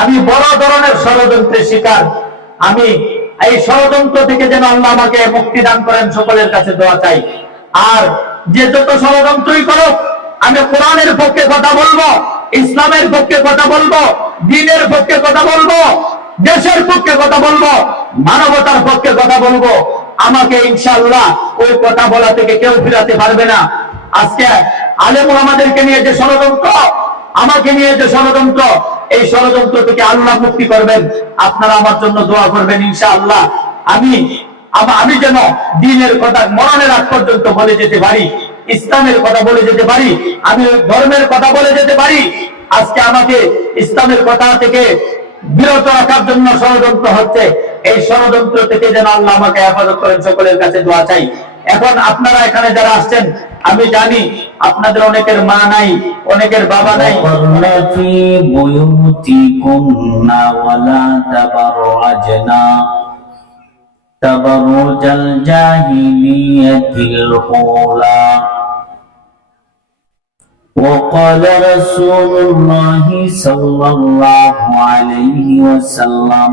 আমি বড় ধরনের ষড়যন্ত্রের শিকার। আমি এই ষড়যন্ত্র থেকে যেন আল্লাহ আমাকে মুক্তি দান করেন, সকলের কাছে দোয়া চাই। আর যে যত ষড়যন্ত্রই করুক, আমি কোরআনের পক্ষে কথা বলবো, ইসলামের পক্ষে কথা বলবো, দ্বীনের পক্ষে কথা বলবো, দেশের পক্ষে কথা বলবো, মানবতার পক্ষে কথা বলবো। আমাকে ইনশাআল্লাহ ওই কথা বলা থেকে কেউ ফিরাতে পারবে না। আজকে আলেম ওলামাদেরকে নিয়ে যে ষড়যন্ত্র, আমাকে নিয়ে যে ষড়যন্ত্র, এই ষড়যন্ত্র থেকে আল্লাহ মুক্তি করবেন। আপনারা আমার জন্য দোয়া করবেন ইনশাআল্লাহ। আমি যেন দ্বীনের কথা মরণের আগ পর্যন্ত বলে যেতে পারি, ইসলামের কথা বলে যেতে পারি, আমি ধর্মের কথা বলে যেতে পারি। আজকে আমাকে ইসলামের কথা থেকে বিরত রাখার জন্য ষড়যন্ত্র হচ্ছে, এই ষড়যন্ত্র থেকে যেন আল্লাহ আমাকে হেফাজত করেন, সকলের কাছে দোয়া চাই। এখন আপনারা এখানে যারা আসছেন, আমি জানি আপনাদের অনেকের মা নাই, অনেকের বাবা নাই। তাবারুজাল জাহিলিয়াতিল উলা وقال رسول الله صلى الله عليه وسلم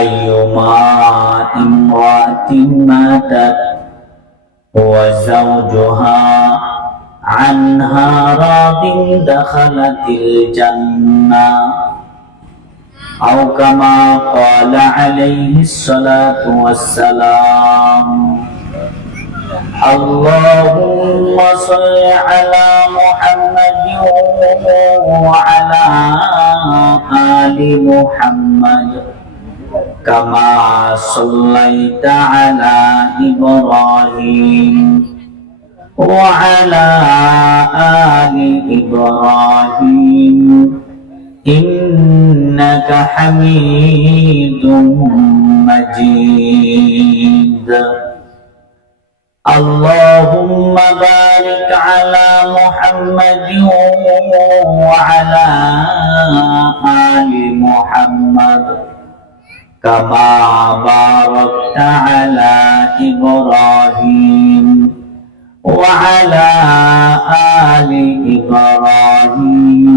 أيما امرأة ماتت وزوجها عنها راض دخلت الجنة أو كما قال عليه الصلاة والسلام اللهم صل على محمد وعلى آل محمد كما صليت على إبراهيم وعلى آل إبراهيم إنك حميد مجيد اللهم بارك على محمد وعلى آل محمد كما باركت على إبراهيم وعلى آل إبراهيم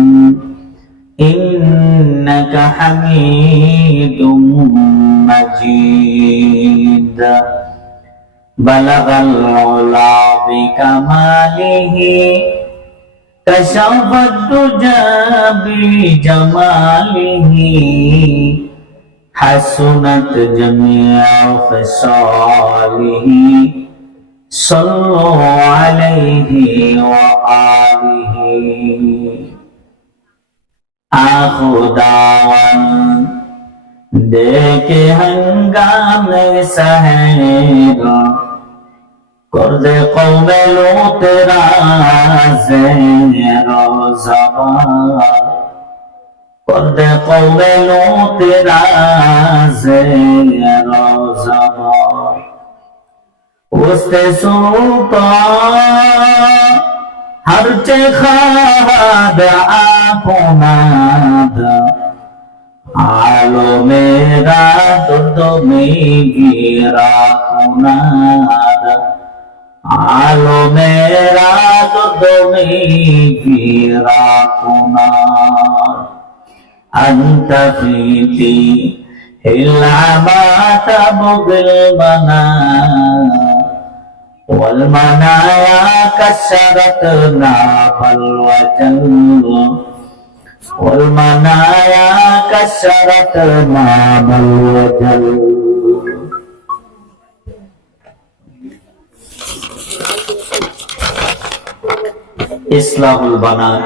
إنك حميد مجيد بلغ العلا بكماله كشف الدجى بجماله حسنت جميع خصاله صلوا عليه وآله आखुदावन देखे हंगामे सहेगा कर दे कौमे लो तेरा ज़ेरो ज़बान कर दे कौमे लो तेरा ज़ेरो ज़बान उस्ते सुल्तान हर चे खाद आपनाद आलो मेरा दुर्द में गिरा कुनाद आलो मेरा दुर्द में गिरा कुनाद अंत फीती हिला माता बुगल बना والمنايا كسرتنا فالوجل والمنايا كسرتنا بالوجل ইসলাহুল বানাত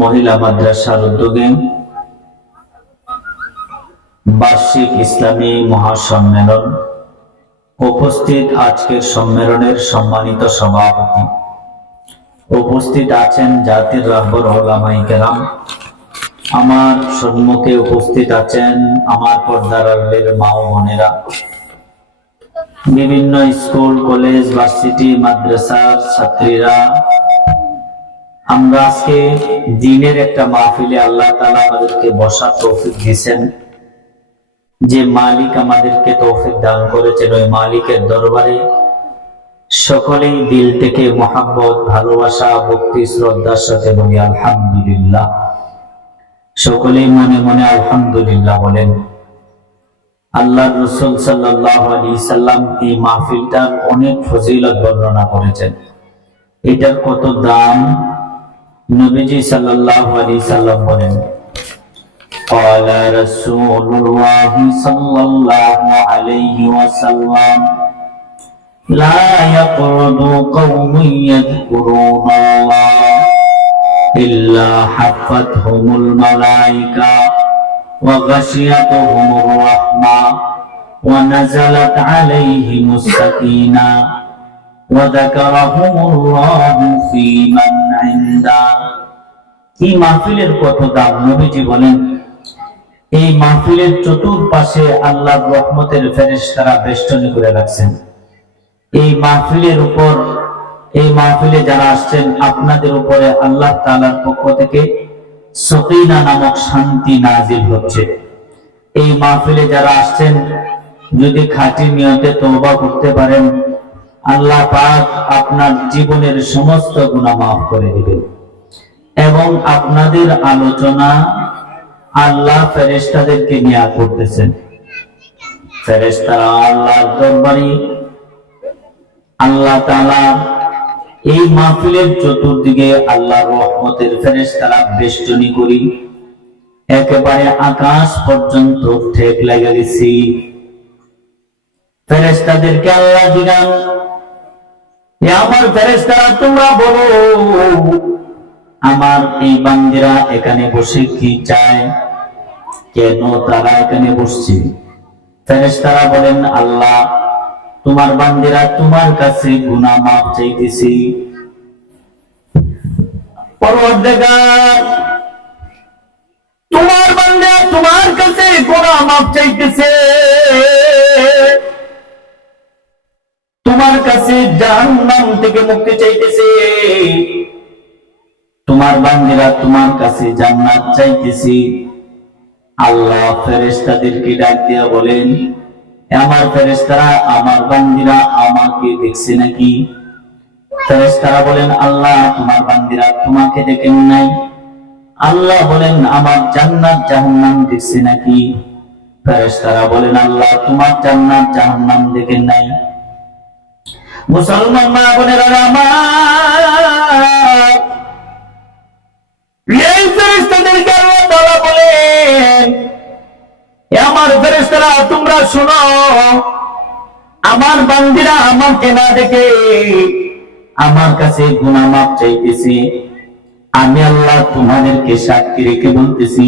মহিলা মাদ্রাসার উদ্যোগে বার্ষিক ইসলামী মহাসম্মেলন। উপস্থিত আজকের সম্মেলনের সম্মানিত সভাপতি, উপস্থিত আছেন জাতির রাহবর উলামায়ে কেরাম, আমার সম্মুখে উপস্থিত আছেন আমার পর্দার আড়ালের মা ও বোনেরা, বিভিন্ন স্কুল কলেজ ভার্সিটি মাদ্রাসার ছাত্রীরা। আমরা আজকে দিনের একটা মাহফিলে আল্লাহ তাআলা আমাদেরকে বসার তৌফিক দিয়েছেন। যে মালিক আমাদেরকে তৌফিক দান করেছেন, ওই মালিকের দরবারে সকলেই দিল থেকে মহব্বত, ভালোবাসা, ভক্তি, শ্রদ্ধার সাথে বলি আলহামদুলিল্লাহ। সকলেই মনে মনে আলহামদুলিল্লাহ বলেন। আল্লাহর রাসূল সাল্লাল্লাহু আলাইহি সাল্লাম এই মাহফিলটার অনেক ফজিলত বর্ণনা করেছেন। এটার কত দাম নবীজি সাল্লাল্লাহু আলাইহি সাল্লাম বলেন, قال رسول الله صلى الله عليه وسلم لا يقعد قوم يذكرون الله إلا حفتهم الملائكة وغشيتهم الرحمة ونزلت عليهم السكينة وذكرهم الله في من عنده। এই মাহফিলের কত দাম নবীজি বলেন, এই মাহফিলের চতুর্পাশে আল্লাহর রহমতের ফেরেশতারা বেষ্টনী করে রাখছেন। এই মাহফিলের উপর, এই মাহফিলে যারা আসছেন আপনাদের উপরে আল্লাহ তাআলার পক্ষ থেকে সকিনা নামক শান্তি নাজিল হচ্ছে। এই মাহফিলে যারা আসছেন যদি খাঁটি নিয়তে তওবা করতে পারেন, আল্লাহ পাক আপনার জীবনের সমস্ত গুনাহ মাফ করে দিবেন। এবং আপনাদের আলোচনা আল্লাহ ফেরেশতাদেরকে নিয়ে করতেছেন। ফেরেশতারা আল্লাহর দরবারে আল্লাহ তাআলা এই মাহফিলের চতুর্দিকে আল্লাহর রহমতের ফেরেশতারা বেষ্টনী করি একেবারে আকাশ পর্যন্ত ঠেক লাগা গেছি। ফেরেশতাদেরকে আল্লাহ জিজ্ঞান, হে আমার ফেরেশতারা তোমরা বলো আমার এই বান্দিরা এখানে বসে কি চায়, কেন তারা এখানে বসছে? ফেরেশতারা বলেন, আল্লাহ তোমার বান্দিরা তোমার কাছে গুনাহ মাফ চাইতেছি। পরওয়ারদিগার তোমার বান্দিরা তোমার কাছে গুনাহ মাফ চাইতেছে, তোমার কাছে জাহান্নাম থেকে মুক্তি চাইতেছে, তোমার বান্দিরা তোমার কাছে জান্নাত চাইতেছি। আল্লাহ ফেরেশতাদেরকে ডাক দিয়া বলেন, আমার ফেরেশতারা আমার বান্দিরা আমাকে দেখছে নাকি? ফেরেশতারা বলেন, আল্লাহ তোমার বান্দিরা তোমাকে দেখেন নাই। আল্লাহ বলেন, আমার জান্নাত জাহান্নাম দেখছে নাকি? ফেরেশতারা বলেন, আল্লাহ তোমার জান্নাত জাহান্নাম দেখেন নাই। মুসলমান মা বোনেরা আমার, এই ফেরেশতাদেরকে আল্লাহ তাআলা বলেন, আমার ফেরেশতারা তোমরা শোনো, আমার বান্দিরা আমাকে না দেখে আমার কাছে গুনাহ মাফ চাইতেছে। আমি আল্লাহ তোমাদেরকে সাক্ষী রেখে বলতেছি,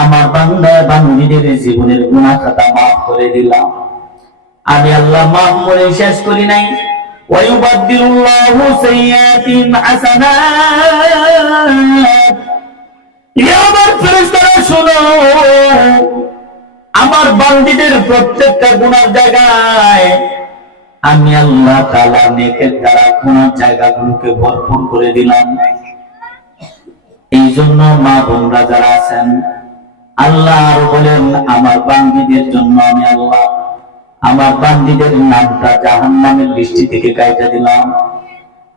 আমার বান্দা বান্দীদের জীবনের গুনাহ খাতা মাফ করে দিলাম। আমি আল্লাহ মাফ করে শেষ করি নাই। ওয়ায়ুবাদদিলুল্লাহু সাইয়্যাতিহিম হাসানাত। আমার ফেরেশতারা শোনো, আমার বান্দীদের প্রত্যেকটা গুনার জায়গায় আমি আল্লাহ তাআলা নেকের দ্বারা গুনার জায়গাগুলোকে ভরপুর করে দিলাম। এই জন্য মা বোনরা যারা আছেন, আল্লাহ আর বলেন, আমার বান্দীদের জন্য আমি আল্লাহ আমার বান্দীদের নামটা জাহান্নামের লিস্টি থেকে কাইটা দিলাম,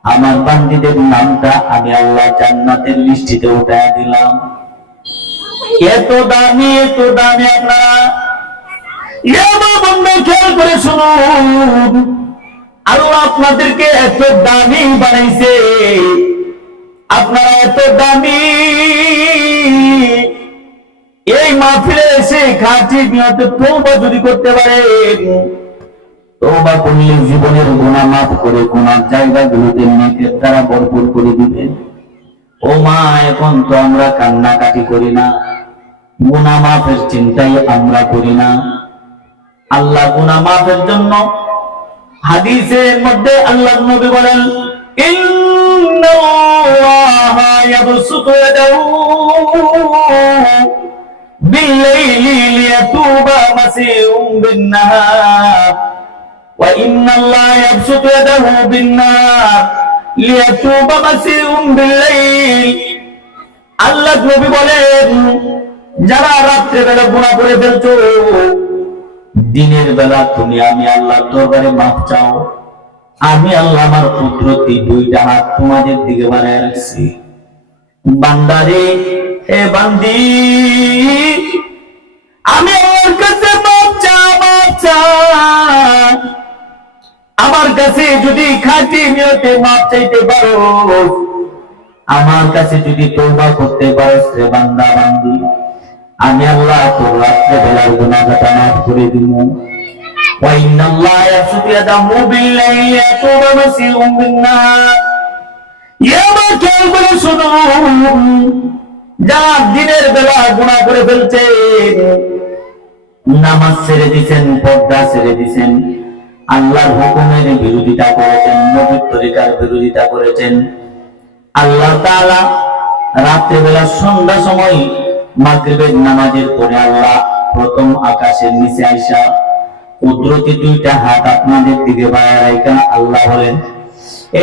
আমার বান্দীদের নামটা আমি আল্লাহ জান্নাতের লিস্টিতে উঠায় দিলাম। এত দামি আপনারা খেয়াল করে শুনুন, আল্লাহ আপনাদেরকে এত দামি বানাইছে, আপনারা এত দামি। এই মাহফিলে এসে খাঁটি নিয়তে তওবা যদি করতে পারেন, তওবা করলে জীবনের গুনাহ মাফ করে গুনার জায়গাগুলোতে নেকের দ্বারা ভরপুর করে দিবেন। ও মা, এখন তো আমরা কান্নাকাটি করি না, গুনাহ মাফের চিন্তাই আমরা করি না। আল্লাহ গুনাহ মাফের জন্য হাদিসের মধ্যে আল্লাহ নবী বলেন, ইন্নাল্লাহা ইয়াবসুতু ইয়াদাহু বিল-লাইলি লিয়াতুবা মাসিউম বিন-নাহার ওয়া ইন্নাল্লাহা ইয়াবসুতু ইয়াদাহু বিন-নাহার লিয়াতুবা মাসিউম বিল-লাইল। আল্লাহ নবী বলেন, যারা রাত্রে বেলা গুনাহ করে ফেলছো, দিনের বেলা তুমি আমি আল্লাহর দরবারে মাফ চাও। আমি আল্লাহ আমার কুদরতি দুইটা হাত তোমাদের দিকে বাড়ায় রাখছি। বান্দারে হে বান্দি, আমি আমার কাছে মাপ চা, মাপ চা। আমার কাছে যদি খাঁটি নিয়তে মাপ চাইতে পারো, আমার কাছে যদি তওবা করতে পারো রে বান্দা বান্দি, আমি আল্লাহ তোর রাত্রে বেলার গুনাহটা মাফ করে দিব। ওয়া ইন্নাল্লাহা ইয়াবসুতু ইয়াদাহু বিল-লাইলি লিয়াতুবা মাসিহুম বিন-নাহার। ইয়া বাকাল বলে শুনো, যারা দিনের বেলা গুনাহ করে ফেলছে, নামাজ ছেড়ে দিয়েছেন, পর্দা ছেড়ে দিয়েছেন, আল্লাহর হুকুমের বিরোধিতা করেছেন, নবীর তরিকার বিরোধিতা করেছেন, আল্লাহ তাআলা রাত্রে বেলা সন্ধ্যা সময় মাগরিবের নামাজের পরে আল্লাহ প্রথম আকাশের নিচে আইসা কুদরতি দুইটা হাত আপনাদের দিকে বাড়ায় রাখা আল্লাহ বলেন,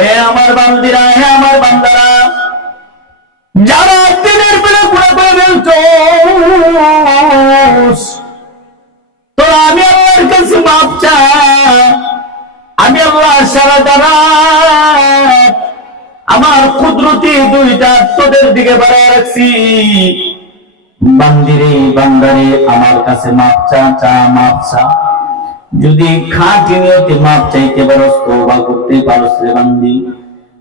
এ আমার বান্দিরা, হে আমার বান্দারা, যারা দিনের বেলা গুনাহ করে ফেলছো, তোরা আমি আল্লাহর কাছে মাপ চা। আমি আল্লাহ সারা রাত আমার কুদরতি দুইটা তোদের দিকে বাড়ায় রাখছি। বান্দিরে, বান্দারে, আমার কাছে মাপ চা, চা, মাপ চা। যদি খাঁটি নিয়তে মাপ চাইতে পারস, তওবা করতে পারস রে বান্দি,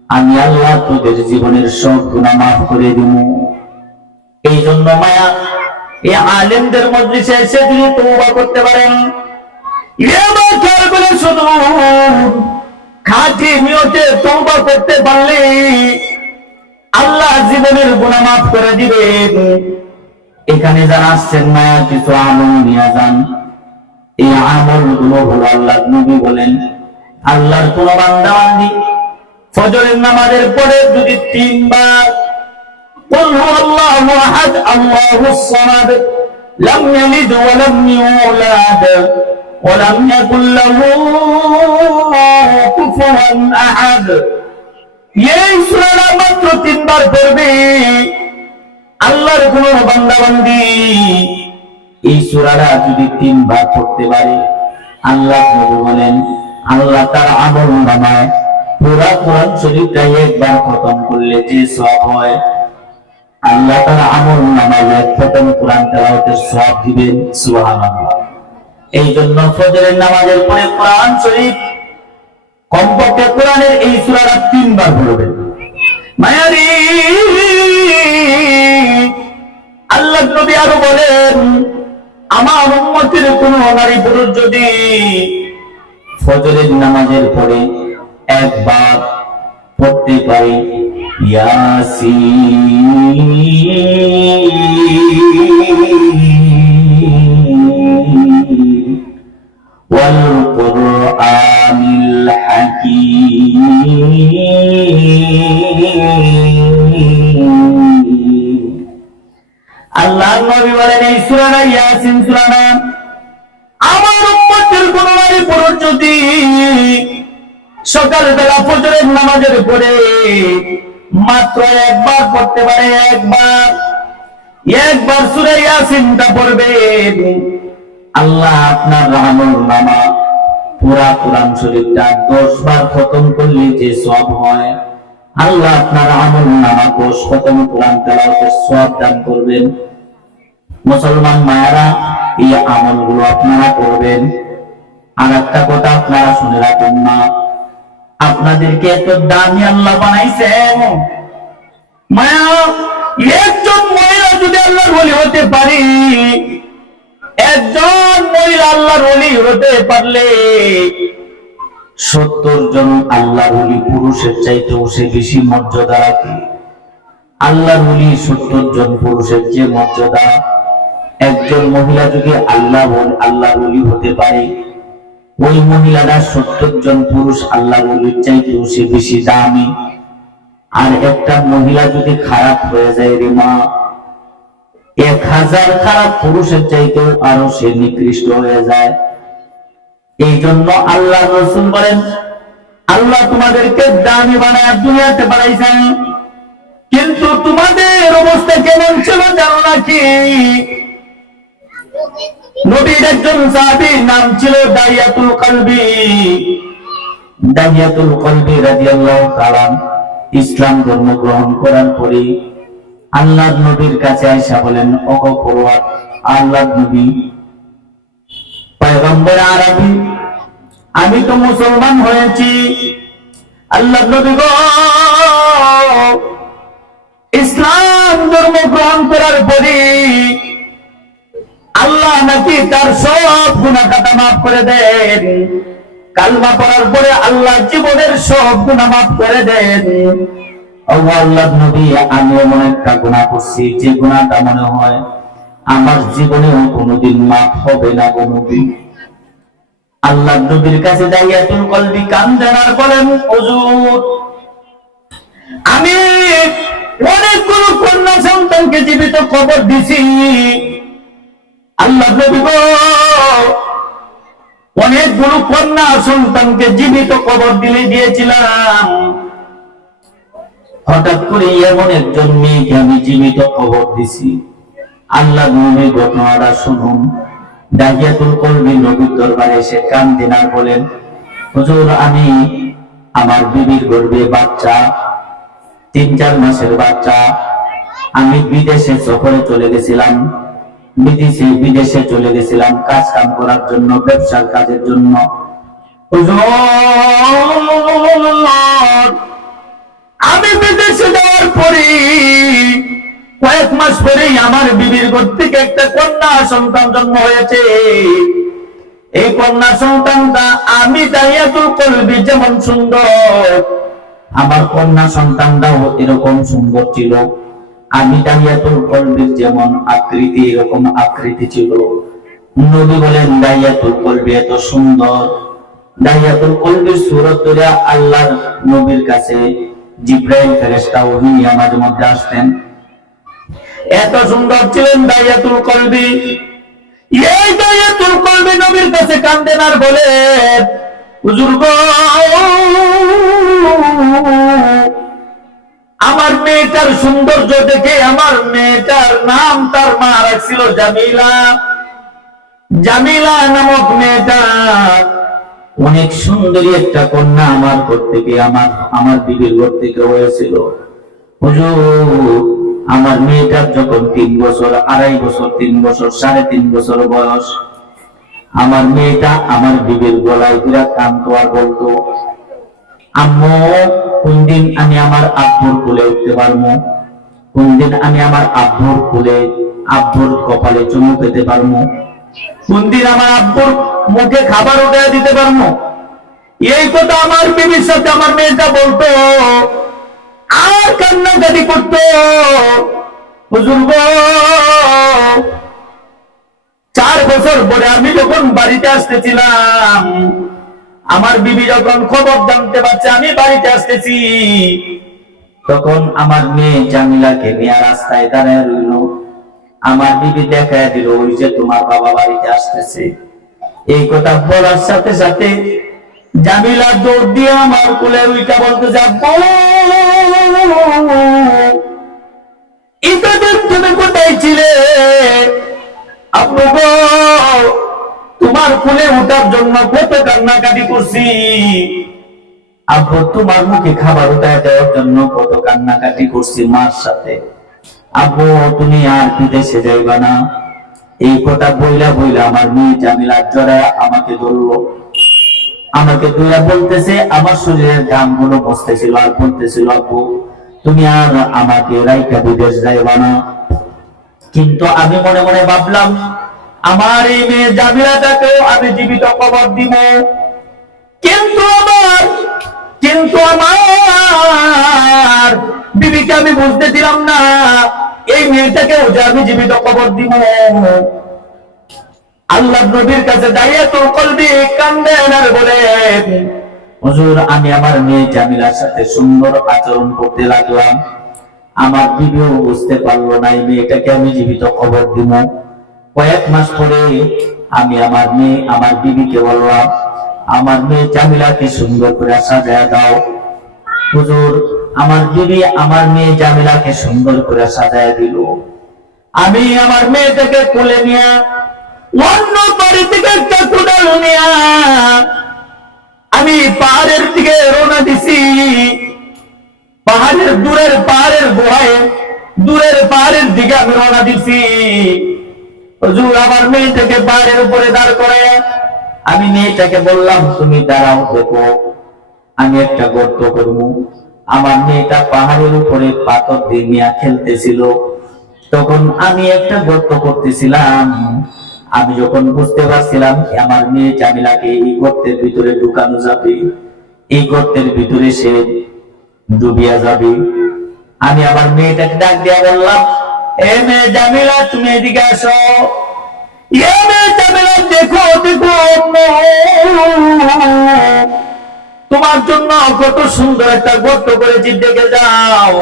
আমি আল্লাহ তোদের জীবনের সব গুনাহ মাফ করে দিব। এই জন্য মায়া এই আলেমদের মজলিসে এসে যদি তওবা করতে পারেন, এবার খেয়াল করে শুধু খাঁটি নিয়তে তওবা করতে পারলে আল্লাহ জীবনের গুনাহ মাফ করে দিবেন। এখানে যারা আসছেন মায়া কিছু আমল নিয়ে যান। এই আমল গুলো হলো, আল্লাহ নবী বলেন, আল্লাহর কোন বান্দা বান্দি ফজরের নামাজের পরে যদি 3 বার কুল হুয়াল্লাহু আহাদ আল্লাহুস সামাদ লাম ইয়ালিদ ওয়া লাম ইউলাদ ওয়া লাম ইয়াকুল লাহু কুফুয়ান আহাদ, এই সূরা মাত্র 3 বার পড়বে, আল্লাহর কোন বান্দা বান্দি এই সূরাটা যদি 3 বার পড়তে পারে, আল্লাহ নবী বলেন, আল্লাহ তার আমল নামায় পুরা কোরআন শরীফটা একবার খতম করলে যে সওয়াব হয়, আল্লাহ তার আমল নামায় এক খতম কোরআন তেলাওয়াতের সওয়াব দিবেন। সুবহানাল্লাহ। এই জন্য ফজরের নামাজের পরে কোরআন শরীফ কমপক্ষে কোরআনের এই সূরাটা 3 বার পড়বেন। মায়ারি, আল্লাহ নবী আরো বলেন, আমার উম্মতের কোন নারী পুরুষ যদি ফজরের নামাজের পরে একবার পড়তে পারে ইয়াসিন ওয়াল কুরআনিল হাকীম, আল্লাহ নবী বলেন, এই সূরা ইয়াসিন সূরাটা আমার উম্মতের কোন নারী পুরুষ যদি সকালবেলা ফজরের নামাজের পরে মাত্র একবার পড়তে পারে, একবার সূরা ইয়াসিনটা পড়বে, আল্লাহ আপনার আমল নামা পুরা কোরআন শরীফটা 10 বার খতম করলে যে সওয়াব হয়, আল্লাহ আপনার আমল নামা 10 খতম কোরআন তেলাওয়াতের সওয়াব দান করবেন। মুসলমান মায়েরা, এই আমলগুলো আপনারা করবেন। আর একটা কথা আপনারা শুনে রাখুন না, আপনাদেরকে এত দামি আল্লাহ বানাইছেন, মায়া একজন মহিলা যদি আল্লাহর ওলি হতে পারি, একজন মহিলা আল্লাহর ওলি হতে পারলে 70 জন আল্লাহর ওলি পুরুষের চাইতেও সে বেশি মর্যাদা রাখে। আল্লাহর ওলি 70 জন পুরুষের যে মর্যাদা, একজন মহিলা যদি আল্লাহর ওলি হতে পারে, ওই মহিলারা 70 জন পুরুষ আল্লাহর ওলির চাইতেও সে বেশি দামি। আর একটা মহিলা যদি খারাপ হয়ে যায় রে মা, 1000 খারাপ পুরুষের চাইতেও আরো সে নিকৃষ্ট হয়ে যায়। এই জন্য আল্লাহ রাসূল বলেন, আল্লাহ তোমাদেরকে দামি বানায় দুনিয়াতে বানাইছেন, কিন্তু তোমাদের অবস্থা কেমন ছিল জানো নাকি? নবীর একজন সাহাবীর নাম ছিল দাহিয়াতুল কলবি। দাহিয়াতুল কলবি রাদিয়াল্লাহু তাআলা ইসলাম ধর্ম গ্রহণ করার পরে আল্লাহর নবীর কাছে আয়েশা বলেন, ওগো পরওয়ার আল্লাহর নবী পয়গম্বর আরবি, আমি তো মুসলমান হয়েছি, আল্লাহর নবী গো ইসলাম ধর্ম গ্রহণ করার পরে আল্লাহ নাকি তার সব গুনাহ খাতা মাফ করে দেন, কালমা পড়ার পরে আল্লাহ জীবনের সব গুনাহ মাফ করে দেন। ও আল্লাহর নবী, আমি এমন একটা গুনাহ করছি যে গুনাহটা মনে হয় আমার জীবনেও কোনোদিন মাফ হবে না কোনোদিন। আল্লাহর নবীর কাছে দাইয়াতুল কলবি কান্দেন আর বলেন, হুজুর আমি অনেকগুলো কন্যা সন্তানকে জীবিত কবর দিছি, আল্লাহর নবী গো অনেকগুলো কন্যা সন্তানকে জীবিত কবর দিয়েছিলাম, হঠাৎ করে এমন একজন মেয়েকে আমি জীবিত কবর দিছি। আল্লাহর নবী ঘটনাটা শুনুন। দাহিয়াতুল কলবি নবীর দরবারে এসে কান্দেন আর বলেন, হুজুর আমি আমার বিবির গর্ভে বাচ্চা, 3-4 মাসের বাচ্চা, আমি বিদেশে সফরে চলে গেছিলাম, বিদেশে চলে গেছিলাম কাজ কাম করার জন্য, ব্যবসার কাজের জন্য। আমি বিদেশে যাওয়ার পরে কয়েক মাস পরেই আমার বিবির ঘর থেকে একটা কন্যা সন্তান জন্ম হয়েছে। এই কন্যা সন্তানটা আমি দাহিয়াতুল কলবি যেমন সুন্দর, আমার কন্যা সন্তানটাও এরকম সুন্দর ছিল। আমি দাহিয়াতুল কলবির যেমন আকৃতি এরকম আকৃতি ছিল। নবী বলেন, দাহিয়াতুল কলবি এত সুন্দর। দাহিয়াতুল কলবির সূরত ধরে আল্লাহর নবীর কাছে জিবরাইল ফেরেশতা ওহী আমাদের মধ্যে আসতেন। এত সুন্দর ছিলেন দাহিয়াতুল কলবি। এই দাহিয়াতুল কলবি নবীর কাছে কান্দেন আর বলেন, হুজুর গো আমার মেয়েটার সৌন্দর্য দেখে আমার মেয়েটার নাম তার মা রাখছিল জামিলা। জামিলা নামক মেয়েটা অনেক সুন্দরী একটা কন্যা আমার ঘর থেকে আমার বিবির ঘর থেকে হয়েছিল। হুজুর আমার মেয়েটার যখন 3 বছর, 2.5 বছর, 3 বছর, 3.5 বছর বয়স, আমার মেয়েটা আমার বিবির গলায় পুরা কাঁদতো আর বলতো, আম্মু কোনদিন আমি আমার আব্বুর কোলে উঠতে পারবো, কোনদিন আমি আমার আব্বুর কোলে আব্বুর কপালে চুমু পেতে পারবো, কোনদিন আমার আব্বুর মুখে খাবার উঠে দিতে পারবো। এই কথা আমার বিবির সাথে আমার মেয়েটা বলতো আর কান্নাকাটি করতো। হুজুর গো 4 বছর পরে আমি যখন বাড়িতে আসতেছিলাম, আমার বিবি যখন খবর জানতে পারছে আমি বাড়িতে আসতেছি, তখন আমার মেয়ে জামিলাকে নিয়ে রাস্তায় দাঁড়ায় রইল। আমার বিবি দেখায় দিল, ওই যে তোমার বাবা বাড়িতে আসতেছে। এই কথা বলার সাথে সাথে জামিলা দৌড় দিয়ে আমার কোলে উইটা বলতে যাবো, এতদিন তুমি কোথায় ছিলে আব্বু গো, তোমার কোলে ওঠার জন্য কত কান্নাকাটি করছি, আব্বু তোমার মুখে খাবার উঠায় দেওয়ার জন্য কত কান্নাকাটি করছি মার সাথে, আব্বু তুমি আর বিদেশে যাইবা না। এই কথা বইলা বইলা আমার মেয়ে জামিলা জড়া আমাকে ধরলো, আমাকে ধরে বলতেছে, আমার শরীরের ঘাম গুলো বসতেছিল আর বলতেছিল, আব্বু তুমি আর আমাকে রাইকা বিদেশ যাইবা না। কিন্তু আমি মনে মনে ভাবলাম, আমার এই মেয়ে জামিলাটাকেও আমি জীবিত কবর দিব, কিন্তু আমার বিবিকে আমি বুঝতে দিলাম না এই মেয়েটাকেও যে আমি জীবিত কবর দিব। আল্লাহ নবীর কাছে দাহিয়াতুল কলবি কান্দেন আর বলেন, হুজুর আমি আমার মেয়ে জামিলার সাথে সুন্দর আচরণ করতে লাগলাম, আমার বিবিও বুঝতে পারলো না এই মেয়েটাকে আমি জীবিত কবর দিব। কয়েক মাস পরে আমি আমার বিবিকে বললাম, আমার মেয়ে জামিলাকে সুন্দর করে সাজায় দাও। হুজুর আমার বিবি আমার মেয়ে জামিলাকে সুন্দর করে সাজায় দিল। আমি আমার মেয়েটাকে কোলে নিয়ে অন্য বাড়ি থেকে একটা কুড়াল নিয়ে আমি পাহাড়ের দিকে রওনা দিছি। পাহাড়ের দূরের পাহাড়ের গুহায় দূরের পাহাড়ের দিকে আমি রওনা দিচ্ছি। হুজুর আমার মেয়েটাকে পাহাড়ের উপরে দাঁড় করে আমি মেয়েটাকে বললাম, তুমি দাঁড়াও, দেখো আমি একটা গর্ত করবো। আমার মেয়েটা পাহাড়ের উপরে পাথর দিয়ে নিয়ে খেলতেছিল, তখন আমি একটা গর্ত করতেছিলাম। আমি যখন বুঝতে পারছিলাম আমার মেয়ে জামিলাকে এই গর্তের ভিতরে ঢুকানো যাবে, এই গর্তের ভিতরে সে ডুবিয়া যাবে, আমি আমার মেয়েটাকে ডাক দিয়া বললাম, এ মেয়ে জামিলা তুমি এদিকে আসো। এ মেয়ে জামিলা দেখো দেখো, তোমার জন্য কত সুন্দর একটা গর্ত করেছি, দেখে যাও।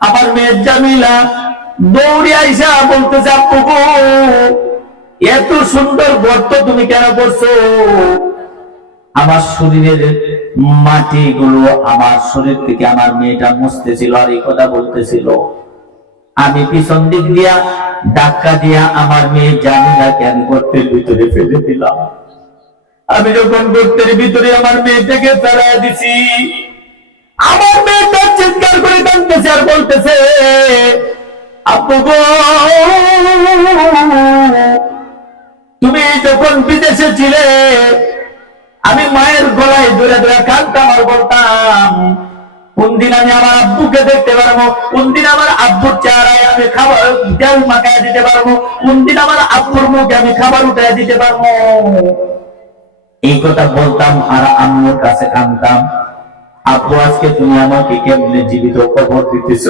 আমার মেয়ে জামিলা দৌড়ে আইসা বলতেছে, আপু গো এত সুন্দর গর্ত তুমি কেন করছো? আমার শরীরের মাটিগুলো আমার শরীর থেকে আমার মেয়েটা মুছতেছিল আর এই কথা বলতেছিল। আমি পিছন দিক দিয়া ধাক্কা দিয়া আমার মেয়ে জামিলাকে আমি গর্তের ভিতরে ফেলে দিলাম। আমি যখন গর্তের ভিতরে আমার মেয়েটাকে ফেলাই দিছি, আমার মেয়েটা চিৎকার করে কাঁদতেছে আর বলতেছে, আপু গো তুমি যখন বিদেশে ছিলে আমি মায়ের গলায় ধরে ধরে কাঁদতাম আর বলতাম, কোন দিন আমি আমার আব্বুকে দেখতে পারবো, কোন দিন আমার আব্বুর চেহারায় আমি খাবার তেল মাখায় দিতে পারবো, কোন দিন আমার আব্বুর মুখে আমি খাবার উঠায় দিতে পারবো। এই কথা বলতাম আর আম্মুর কাছে কাঁদতাম, আব্বু আজকে তুমি আমাকে কেমনে জীবিত কবর দিতেছ,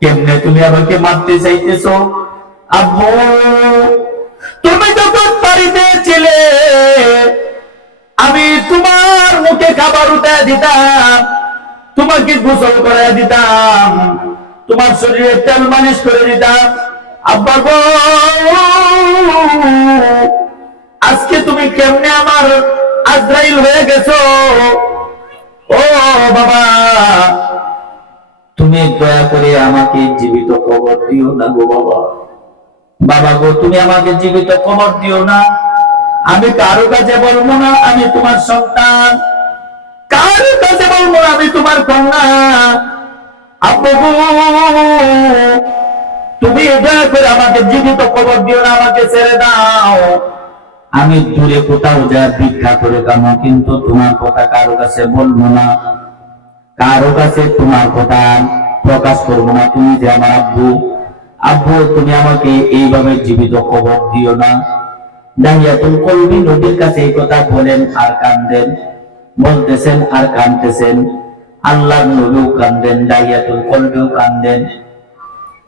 কেমনে তুমি আমাকে মারতে চাইতেছ? আব্বু তুমি যখন বাড়িতে ছিলে আমি তোমার মুখে খাবার উঠায় দিতাম, তোমাকে গোসল করে দিতাম, তোমার শরীরে তেল মালিশ করে দিতাম। আব্বা গো আজকে তুমি কেমনে আমার আজরাইল হয়ে গেছো? ও বাবা তুমি দয়া করে আমাকে জীবিত কবর দিও না গো বাবা। বাবা গো তুমি আমাকে জীবিত কবর দিও না। আমি কারো কাছে বলবো না আমি তোমার সন্তান, কারো কাছে বলবো না আমি তোমার কন্যা। আব্বু তুমি দয়া করে আমাকে জীবিত কবর দিও না, আমাকে ছেড়ে দাও। আমি দূরে কোথাও যা ভিক্ষা করে কামো, কিন্তু তোমার কথা কারো কাছে বলবো না, কারো কাছে তোমার কথা প্রকাশ করবো না। তুমি যে আমার আব্বু, আব্বু তুমি আমাকে এইভাবে জীবিত কবর দিও না। দাহিয়াতুল কলবি নবীর কাছে এই কথা বলেন আর কান্দেন, বলতেছেন আর কাঁদতেছেন। আল্লাহর নবীও কান্দেন, দাহিয়াতুল কলবিও কান্দেন।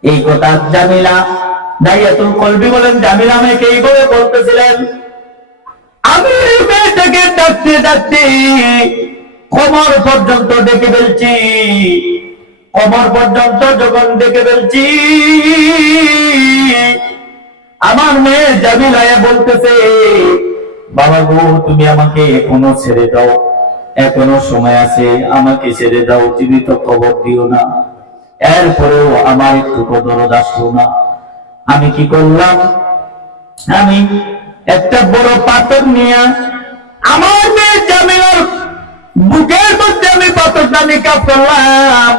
এই কথা জামিলা দাহিয়াতুল কলবি বলেন, জামিলা আমাকে এইভাবে বলতেছিলেন। আমি মেয়েটাকে ডাকতে ডাকতে কোমর পর্যন্ত ডেকে ফেলছি, কোমর পর্যন্ত যখন ডেকে ফেলছি আমার মেয়ে জামিলা বলতেছে, বাবা গো তুমি আমাকে এখনো ছেড়ে দাও, এখনো সময় আছে, আমাকে ছেড়ে দাও, জীবিত কবর দিও না। এরপরেও আমার একটু দরদ আসলো না। আমি কি করলাম, আমি একটা বড় পাথর নিয়ে আমার মেয়ে জামিলার বুকের মধ্যে আমি পাথরটা নিক্ষেপ করলাম।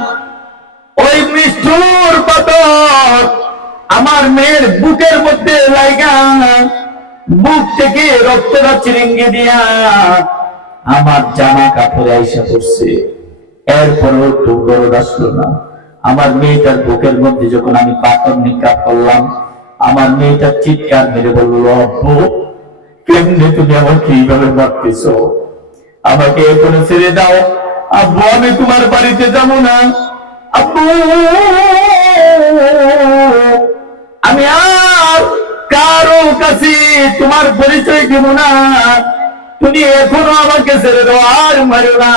ওই নিষ্ঠুর পাথর আমার মেয়ের বুকের মধ্যে লাগা বুক থেকে রক্তটা চিরিঙ্গি দিয়া আমার জামা কাপড়ে আইসা পড়ছে। এরপরও একটু দরদ আসলো না। আমার মেয়েটার বুকের মধ্যে যখন আমি পাথর নিক্ষেপ করলাম, আমার মেয়েটা চিৎকার মেরে বলল, আব্বু কেমনে তুমি আমাকে এইভাবে মারতেছ? আমাকে এখন ছেড়ে দাও আব্বু, আমি তোমার বাড়িতে যাবো না। আব্বু আমি আর কারো কাছে তোমার পরিচয় দেব না, তুমি এখনো আমাকে ছেড়ে দাও, আর মারো না।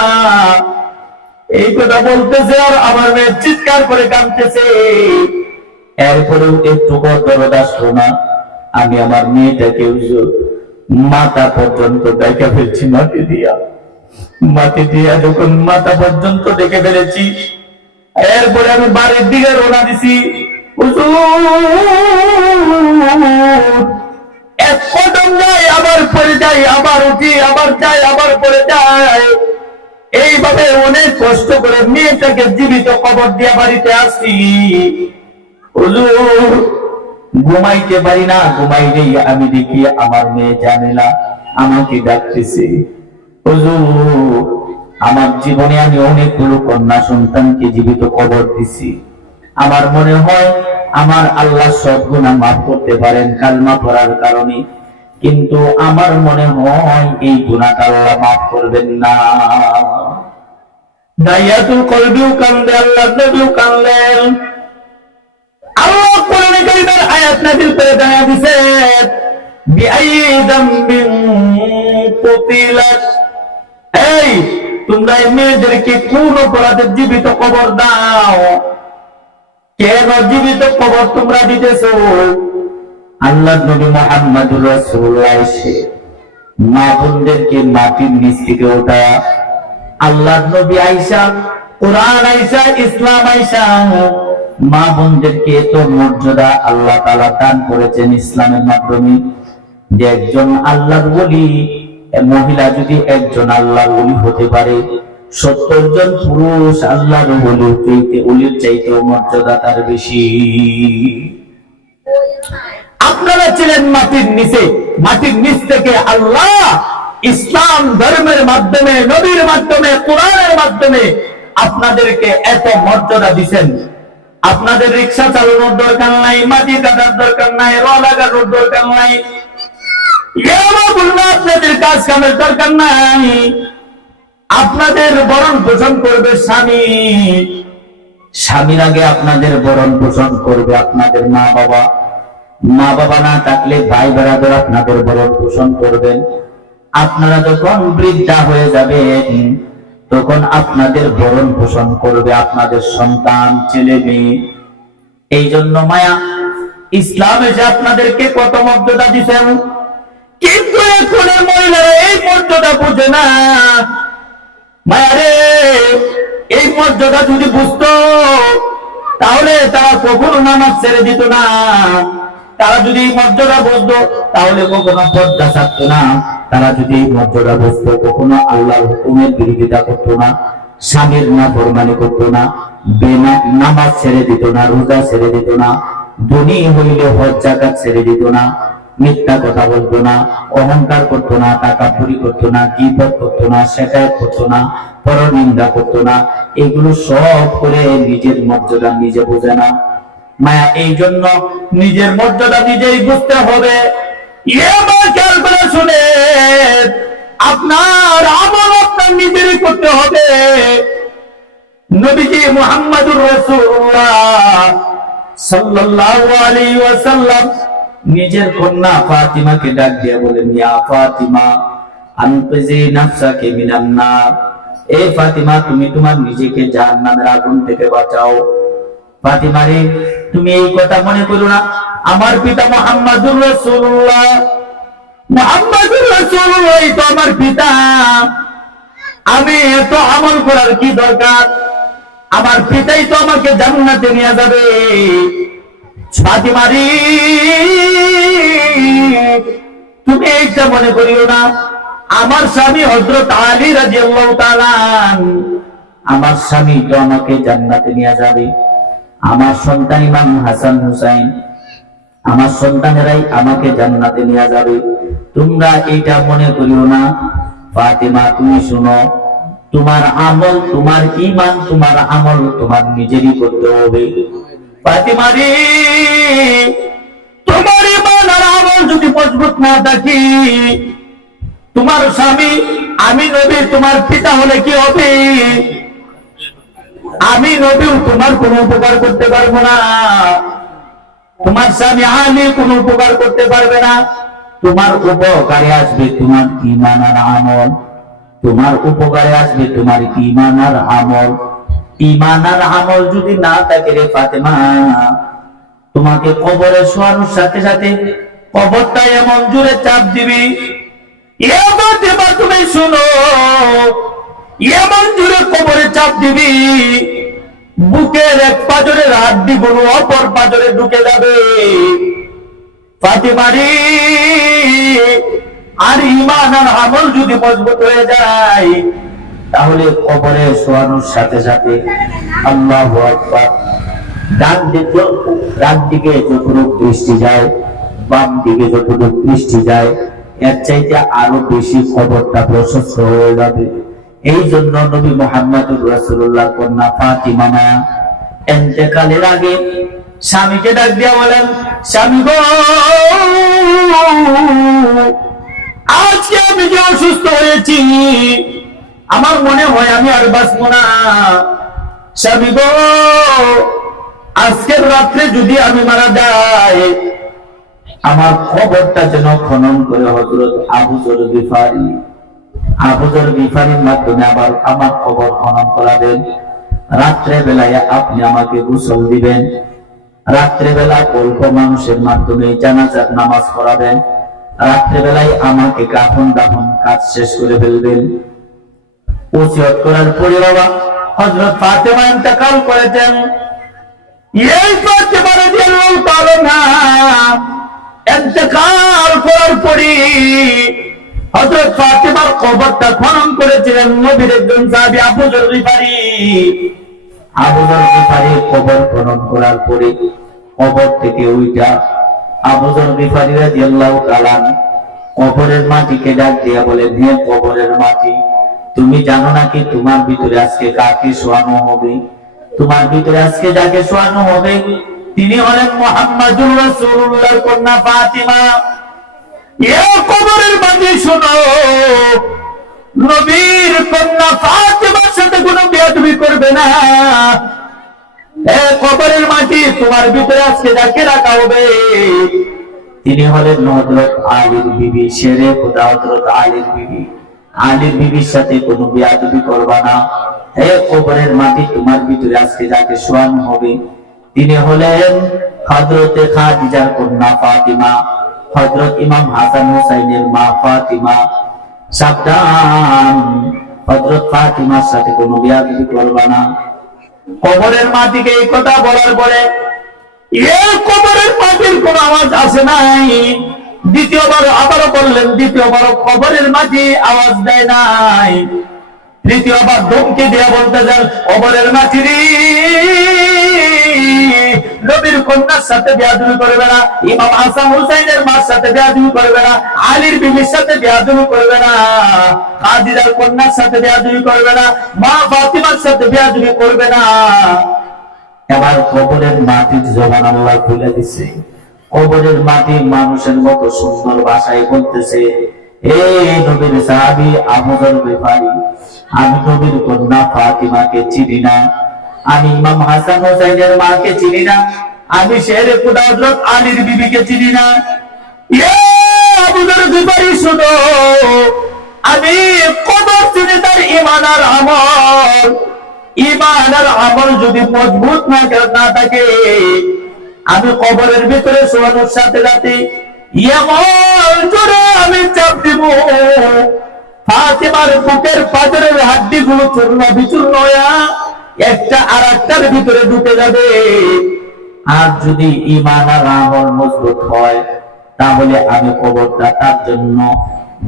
এই কথা বলতেছে আর আমার মেয়ে চিৎকার করে কাঁদতেছে। এরপরেও একটু দরদ আসলো না। আমি আমার মেয়েটাকে মাথা পর্যন্ত ডেকে ফেলছি, মাটি দিয়া যখন মাথা পর্যন্ত ডেকে ফেলেছি, এরপরে আমি বাড়ির দিকে রওনা দিছি। এক কদম যাই আবার পড়ে যাই, আবার উঠি, আবার যাই আবার পড়ে যাই। এইভাবে অনেক কষ্ট করে মেয়েটাকে জীবিত কবর দিয়া বাড়িতে আসছি। হুজুর, ঘুমাইতে পারি না, ঘুমাইলেই আমি দেখি আমার মেয়ে জামেলা আমাকে ডাকতেছে। হুজুর, আমার জীবনে আমি অনেকগুলো কন্যা সন্তানকে জীবিত কবর দিছি। আমার মনে হয় আমার আল্লাহ সব গুনাহ মাফ করতে পারেন কালমা পড়ার কারণে, কিন্তু আমার মনে হয় এই গুনাহটা আল্লাহ মাফ করবেন না। দাইয়াতুল কলবিও কান্দে, আল্লাহ নবীও কানলেন। আল্লাহ কোরআনে কারীমের আয়াত নাযিল করে জানা দিয়েছে, বিআইয়ি যামবিন কুতিলাত। এই তোমরা এই মেয়েদেরকে কোন অপরাধে জীবিত কবর দাও? কেন জীবিত কবর তোমরা দিতেছো? আল্লাহ নবী মুহাম্মদুর রাসূলুল্লাহ এসে মা বোনদেরকে মাটির নিচ থেকে ওঠায়া, আল্লাহ নবী আয়েশা, কোরআন আয়েশা, ইসলাম আয়েশা, মা বোনদেরকে এত মর্যাদা আল্লাহ তাআলা দান করেছেন ইসলামের মাধ্যমে, যে একজন আল্লাহর ওলি মহিলা যদি একজন আল্লাহর ওলি হতে পারে, 70 জন পুরুষ আল্লাহর ওলির চাইতে মর্যাদা তার বেশি। আপনারা ছিলেন মাটির নিচে, মাটির নিচ থেকে আল্লাহ ইসলাম ধর্মের মাধ্যমে, নবীর মাধ্যমে, কোরআনের মাধ্যমে আপনাদেরকে এত মর্যাদা দিবেন। আপনাদের রিকশা চালানোর দরকার নাই, মাটি কাটার দরকার নাই, রড লাগানোর দরকার নাই, আপনাদের কাজ কামের দরকার নাই। আপনাদের বরণ পোষণ করবে স্বামী, স্বামীর আগে আপনাদের বরণ পোষণ করবে আপনাদের মা বাবা, মা বাবা না থাকলে ভাই বেড়াদের আপনাদের বরণ পোষণ করবেন। আপনারা যখন বৃদ্ধা হয়ে যাবেন তখন আপনাদের ভরণ পোষণ করবে আপনাদের সন্তান, ছেলে মেয়ে। এই জন্য মায়া ইসলাম এসে আপনাদেরকে কত মর্যাদা দিচ্ছেন, কিন্তু এখন মহিলারা এই মর্যাদা বুঝে না। মায়া রে, এই মর্যাদা যদি বুঝতো তাহলে তারা কখনো নামাজ ছেড়ে দিত না। তারা যদি এই মর্যাদা বুঝতো তাহলে কখনো পর্দা ছাড়তো না। তারা যদি এই মর্যাদা বুঝতো কখনো আল্লাহর হুকুমের বিরোধিতা করতো না, স্বামীর নাফরমানি করতো না, নামাজ ছেড়ে দিত না, রোজা ছেড়ে দিত না, ধনী হইলে হজ যাকাত ছেড়ে দিত না, মিথ্যা কথা বলতো না, অহংকার করতো না, টাকাপুরি করতো না, গীবত করতো না, শেকায়ত করতো না, পরনিন্দা করতো না। এগুলো সব করে নিজের মর্যাদা নিজে বোঝে না। মায়া এই জন্য নিজের মর্যাদা নিজেই বুঝতে হবে। খেয়াল করে শুনে, আপনার আমল আপনার নিজেরই করতে হবে। নবীজি মুহাম্মদুর রাসূলুল্লাহ সাল্লাল্লাহু আলাইহি ওয়াসাল্লাম নিজের কন্যা ফাতিমাকে ডাক দিয়ে বলেন, ইয়া ফাতিমা আনকিজি নাফসাকি মিনান নার। এই ফাতিমা, তুমি তোমার নিজেকে জাহান্নামের আগুন থেকে বাঁচাও। ফাতিমা রে, তুমি এই কথা মনে করো না, আমার পিতা মুহাম্মদুর রাসূলুল্লাহ, মুহাম্মদুর রাসূলুল্লাহ তো আমার পিতা, আমি এত আমল করার কি দরকার? আমার পিতাই তো আমাকে জান্নাতে নিয়ে যাবে। ফাতিমা রে, তুমি এইটা মনে করিও না, আমার স্বামী হযরত আলী রাদিয়াল্লাহু তাআলা, আমার স্বামী তো আমাকে জান্নাতে নিয়ে যাবে। আমার সন্তান ইমাম হাসান হুসাইন, আমার সন্তানেরাই আমাকে জান্নাতে নিয়ে যাবে। তোমরা এটা মনে করিও না। ফাতিমা, তুমি শুনো, তোমার আমল, তোমার ঈমান, তোমার আমল তোমার নিজেরই করতে হবে। ফাতিমা রে, তোমার ঈমান আর আমল যদি মজবুত না থাকে, তোমার স্বামী আমি নবী তোমার পিতা হলে কি হবে? আমি নবীও তোমার কোনো উপকার করতে পারবো না, তোমার স্বামী আলী কোনো উপকার করতে পারবে না। তোমার উপকারে আসবে তোমার ঈমান আর আমল, তোমার উপকারে আসবে তোমার ঈমান আর আমল। ঈমান আর আমল যদি না থাকে রে ফাতেমা, তোমাকে কবরে শোয়ানোর সাথে সাথে কবরটা এমন জোরে চাপ দিবি, ফাতেমা তুমি শুনো, এমন জোরে কবরে চাপ দিবি, বুকের এক পাজরের হাড্ডি গুলো অপর পাজরে ঢুকে যাবে। ফাতিমা রে, আর ঈমান আর আমল যদি মজবুত হয়ে যায় তাহলে কবরে শোয়ানোর সাথে সাথে আল্লাহু আকবার, ডান দিকে যতটুকু দৃষ্টি যায়, বাম দিকে যতটুকু দৃষ্টি যায়, এর চাইতে আরো বেশি কবরটা প্রশস্ত হয়ে যাবে। এই জন্য নবী মুহাম্মদুর রাসূলুল্লাহ কন্যা ফাতিমা মায়া ইন্তেকালের আগে স্বামীকে ডাক দিয়া বলেন, স্বামী গো, আজকে আমি যে অসুস্থ হয়েছি, আমার মনে হয় আমি আর বাঁচবো না। স্বামী গো, আজকের রাত্রে যদি আমি মারা যাই, আমার খবরটা যেন খনন করে হযরত আবু যর গিফারির মাধ্যমে আবার আমার খবর খনন করাবেন। রাত্রে বেলায় আপনি আমাকে গোসল দিবেন, রাত্রে বেলা অল্প মানুষের মাধ্যমে জানাজার নামাজ পড়াবেন, রাত্রে বেলায় আমাকে কাফন দাফন কাজ শেষ করে ফেলবেন। ওসিয়ত করার পরে বাবা হযরত ফাতেমা ইন্তেকাল করেছেন। এই ফাতেমা রাদিয়াল্লাহু তাআলা ইন্তেকাল করার পরে হযরত ফাতেমার কবরটা খনন করেছিলেন নবীর একজন সাহাবী আবু যর গিফারি। আবু যর গিফারি কবর খনন করার পরে কবর থেকে উঠা আবু যর গিফারি রাদিয়াল্লাহু তাআলা কবরের মাটিকে ডাক দিয়া বলেন, হে কবরের মাটি, তুমি জানো নাকি তোমার ভিতরে আজকে কাকে শোয়ানো হবে? তোমার ভিতরে আজকে যাকে শোয়ানো হবে তিনি হলেন মুহাম্মাদুর রাসূলুল্লাহর কন্যা ফাতিমা। এ কবরের মাটি শোনো, নবীর কন্যা ফাতিমার সাথে কোনো বেয়াদবি করবে না। এ কবরের মাটি, তোমার ভিতরে আজকে যাকে রাখা হবে তিনি হলেন হযরত আলীর বিবি, শেরে খোদা হযরত আলীর বিবি। আলীর বিবির সাথে কোনো বেয়াদবি করবা না। হে কবরের মাটি, তোমার ভিতরে আজকে যাকে শোয়ানো হবে তিনি হলেন হযরতে খাদিজার কন্যা ফাতিমা, হযরত ইমাম হাসান হুসাইনের মা ফাতিমা। সাবধান, হযরত ফাতিমার সাথে কোনো বেয়াদবি করবা না। কবরের মাটিকে এই কথা বলার পরে এই কবরের মাটির কোন আওয়াজ আসে নাই। দ্বিতীয়বার আবারও বললেন, দ্বিতীয়বার কবরের মাটি আওয়াজ দেয় নাই। তৃতীয়বার ধমকি দিয়ে বলতে যান, কবরের মাটি রে, নবীর কন্যার সাথে বেয়াদবি করবে না, ইমাম হাসান হুসাইনের মার সাথে বেয়াদবি করবে না, আলীর বিবির সাথে বেয়াদবি করবে না, খাদিজার কন্যার সাথে বেয়াদবি করবে না, মা ফাতিমার সাথে বেয়াদবি করবে না। এবার কবরের মাটির জবান আল্লাহ খুলে দিচ্ছে। কবরের মাটি মানুষের মতো সুন্দর ভাষায় বলতেছে, এই নবীর সাহাবী আবু যর গিফারি, আমি নবীর কন্যা ফাতিমাকে চিনি না, আমি ইমাম হাসান হুসাইনের মাকে চিনি না, আমি শেরে খোদা হযরত আলীর বিবিকে চিনি না। এ আবু যর গিফারি শুনো, আমি কবর চিনি তার ঈমান আর আমল। ঈমান আর আমল যদি মজবুত না থাকে, আমি কবরের ভিতরে শোয়ানোর সাথে সাথে এমন জোরে আমি চাপ দিব, ফাতিমার বুকের পাথরের হাড্ডিগুলো চূর্ণ বিচূর্ণ হয়ে একটা আর একটার ভিতরে ঢুকে যাবে। আর যদি ঈমান আর আমল মজবুত হয়, তাহলে আমি কবরটা তার জন্য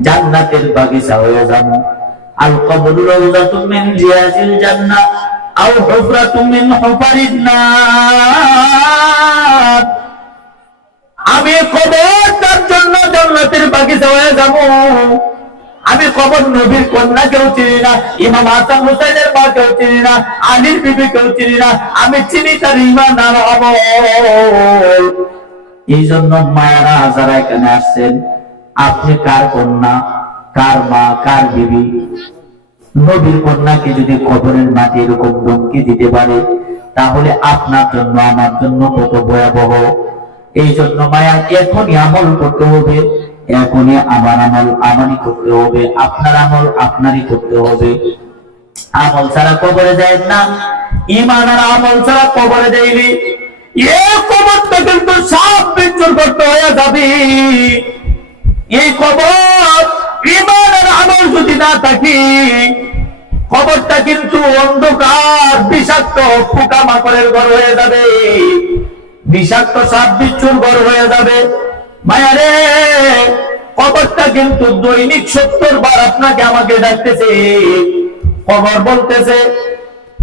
জান্নাতের বাগিচা হয়ে যাব। আল কবরু রাওযাতুম মিন রিয়াজিল জান্নাহ আও হুফরাতুম মিন হুফারিন নার। আমি কবর তার জন্য জান্নাতের বাগিচা হয়ে যাব। আমি কবর নবীর কন্যাকেও চিনি না, ইমাম হাসান হুসাইনের মাকেও চিনি না, আলীর বিবিকেও চিনি না, আমি চিনি তার ঈমান আর আমল। এই জন্য মায়েরা যারা এখানে আসছেন, আপনি কার কন্যা, কার মা, কার বিবি? নবীর কন্যাকে যদি কবরের মাটি এরকম ধমকি দিতে পারে, তাহলে আপনার জন্য আমার জন্য কত ভয়াবহ। এই জন্য মায়া এখনই আমল করতে হবে, এখনই আমার আমল আমারই করতে হবে, আপনার আমল আপনারই করতে হবে। আমল ছাড়া কবরে যায় না, ঈমান আর আমল ছাড়া কবরে যাইবি, এই কবরটা কিন্তু সব বিচ্ছুর করতে হয়ে যাবে। এই কবর ঈমান আর আমল যদি না থাকে, কবরটা কিন্তু অন্ধকার বিষাক্ত পোকামাকড়ের ঘর হয়ে যাবে, বিষাক্ত সাপ বিচ্ছুর ঘর হয়ে যাবে। মায়ারে, কবরটা কিন্তু দৈনিক 70 বার আপনাকে আমাকে ডাকতেছে। কবর বলতেছে,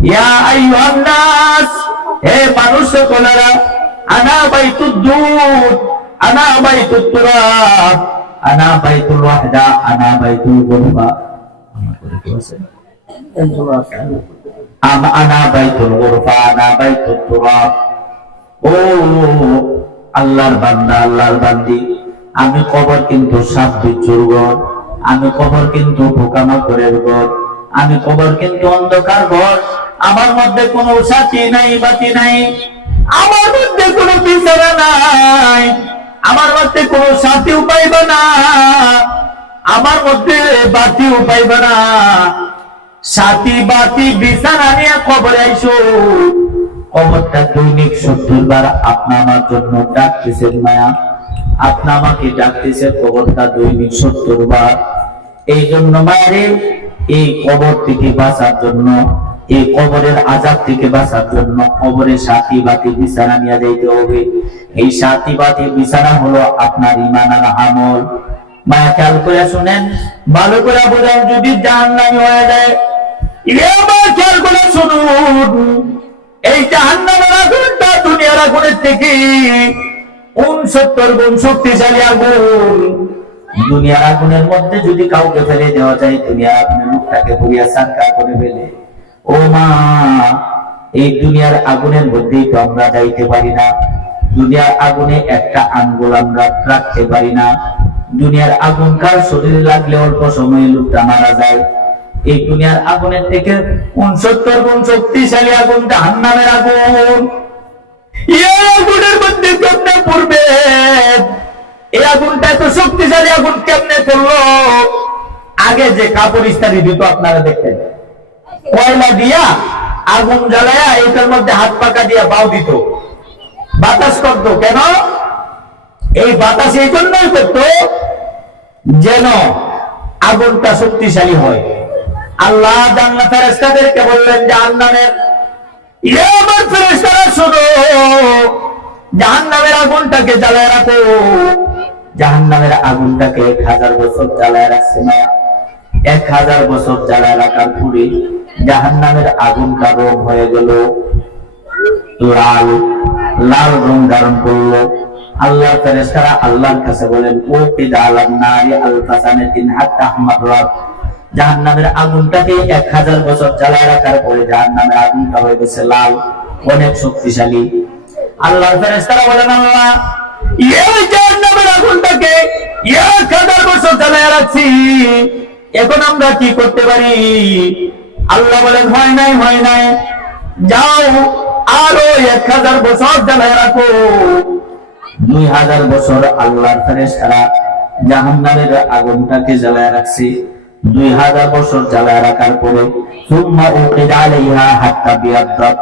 ইয়া আইয়ুহান নাস, হে মানুষ সকলেরা, আনা বাইতুদ দুর, আনা বাইতুত তুরাব, আনা বাইতুল ওয়াহদা, আনা বাইতুল গুরফা। আনা বাইতুল গুরফা, আনা বাইতুত তুরাব। ও আল্লাহর বান্দা, আল্লাহর বান্দি, আমি কবর কিন্তু সাপ বিচ্ছুর ঘর, আমি কবর কিন্তু পোকামাকড়ের ঘর, আমি কবর কিন্তু অন্ধকার ঘর। আমার মধ্যে কোনো সাথী নাই, বাতি নাই, আমার মধ্যে কোনো বিছানা নাই, আমার মধ্যে কোনো সাথীও পাইবে না, আমার মধ্যে বাতিও পাইবে না। সাথী বাতি বিছানা নিয়ে কবরে আইসো। কবরটা দৈনিক 70 বার আপনা আমার জন্য ডাকতেছেন মায়া, আপনা আমাকে ডাকতেছে কবরটা দৈনিক 70 বার। এই জন্য মায়েরে, এই কবর থেকে বাঁচার জন্য, এই কবরের আযাব থেকে বাঁচার জন্য কবরে সাথী বাতি বিছানা নিয়ে যাইতে হবে। এই সাথী বাতি বিছানা হলো আপনার ঈমান আর আমল। মায়া খেয়াল করে শুনেন, ভালো করে বোঝেন, যদি জাহান্নামী হয়ে যায়, এবার খেয়াল করে শুনুন, এই জাহান্নামের আগুনটা দুনিয়ার আগুনের থেকে 69 গুণ শক্তিশালী আগুন। দুনিয়ার আগুনের মধ্যে যদি কাউকে ফেলে দেওয়া যায়, দুনিয়ার আগুনের মুখটাকে পুড়িয়া সারকার করে ফেলে। ও মা, এই দুনিয়ার আগুনের মধ্যেই তো আমরা যাইতে পারি না, দুনিয়ার আগুনে একটা আঙ্গুল আমরা রাখতে পারি না। দুনিয়ার আগুন কার শরীরে লাগলে অল্প সময়ে লোকটা মারা যায়। এই দুনিয়ার আগুনের থেকে 69 গুণ শক্তিশালী আগুন জাহান্নামের আগুন। এই আগুনের মধ্যে কেমনে পড়বে? এই আগুনটা এত শক্তিশালী আগুন কেমনে করলো? আগে যে কাপড় ইস্তারি দিত আপনারা দেখতেন, কয়লা দিয়া আগুন জ্বালায়া এটার মধ্যে হাত পাকা দিয়া বাউ দিত, বাতাস করতো। কেন? এই বাতাস এই জন্যই করতো যেন আগুনটা শক্তিশালী হয়। আল্লাহ জান্নাত ফেরেশতাদেরকে বললেন, জাহান্নামের আমার ফেরেশতারা শোনো, জাহান্নামের আগুনটাকে জ্বালায় রাখো। জাহান্নামের আগুনটাকে 1000 বছর জ্বালায় রাখছে না। 1000 বছর জ্বালায় রাখার পরে জাহান্নামের আগুনটা রং হয়ে গেল লাল, লাল রং ধারণ করলো। আল্লাহর ফেরেশতারা আল্লাহর কাছে বলেন, ও কিদালান নারি আলফাসানাতিন হাত্তা আহমারাত। জাহান্নামের আগুনটাকে 1000 বছর জ্বালায় রাখার পরে জাহান্নামের আগুনটা হয়ে গেছে লাল, অনেক শক্তিশালী। আল্লাহর ফেরেশতারা বলেন, আল্লাহ, এই জাহান্নামের আগুনটাকে 1000 বছর জ্বালায় রাখছি, এখন আমরা কি করতে পারি? আল্লাহ বলেন, হয় নাই, হয় নাই, যাও আরো 1000 বছর জ্বালায় রাখো। 2000 বছর আল্লাহর ফেরেশতারা জাহান্নামের আগুনটাকে জ্বালায় রাখছে। 2000 বছর জ্বালায় রাখার পরে সুম্মা উকিদা আলাইহা হাত্তা বিয়াদ্দাত,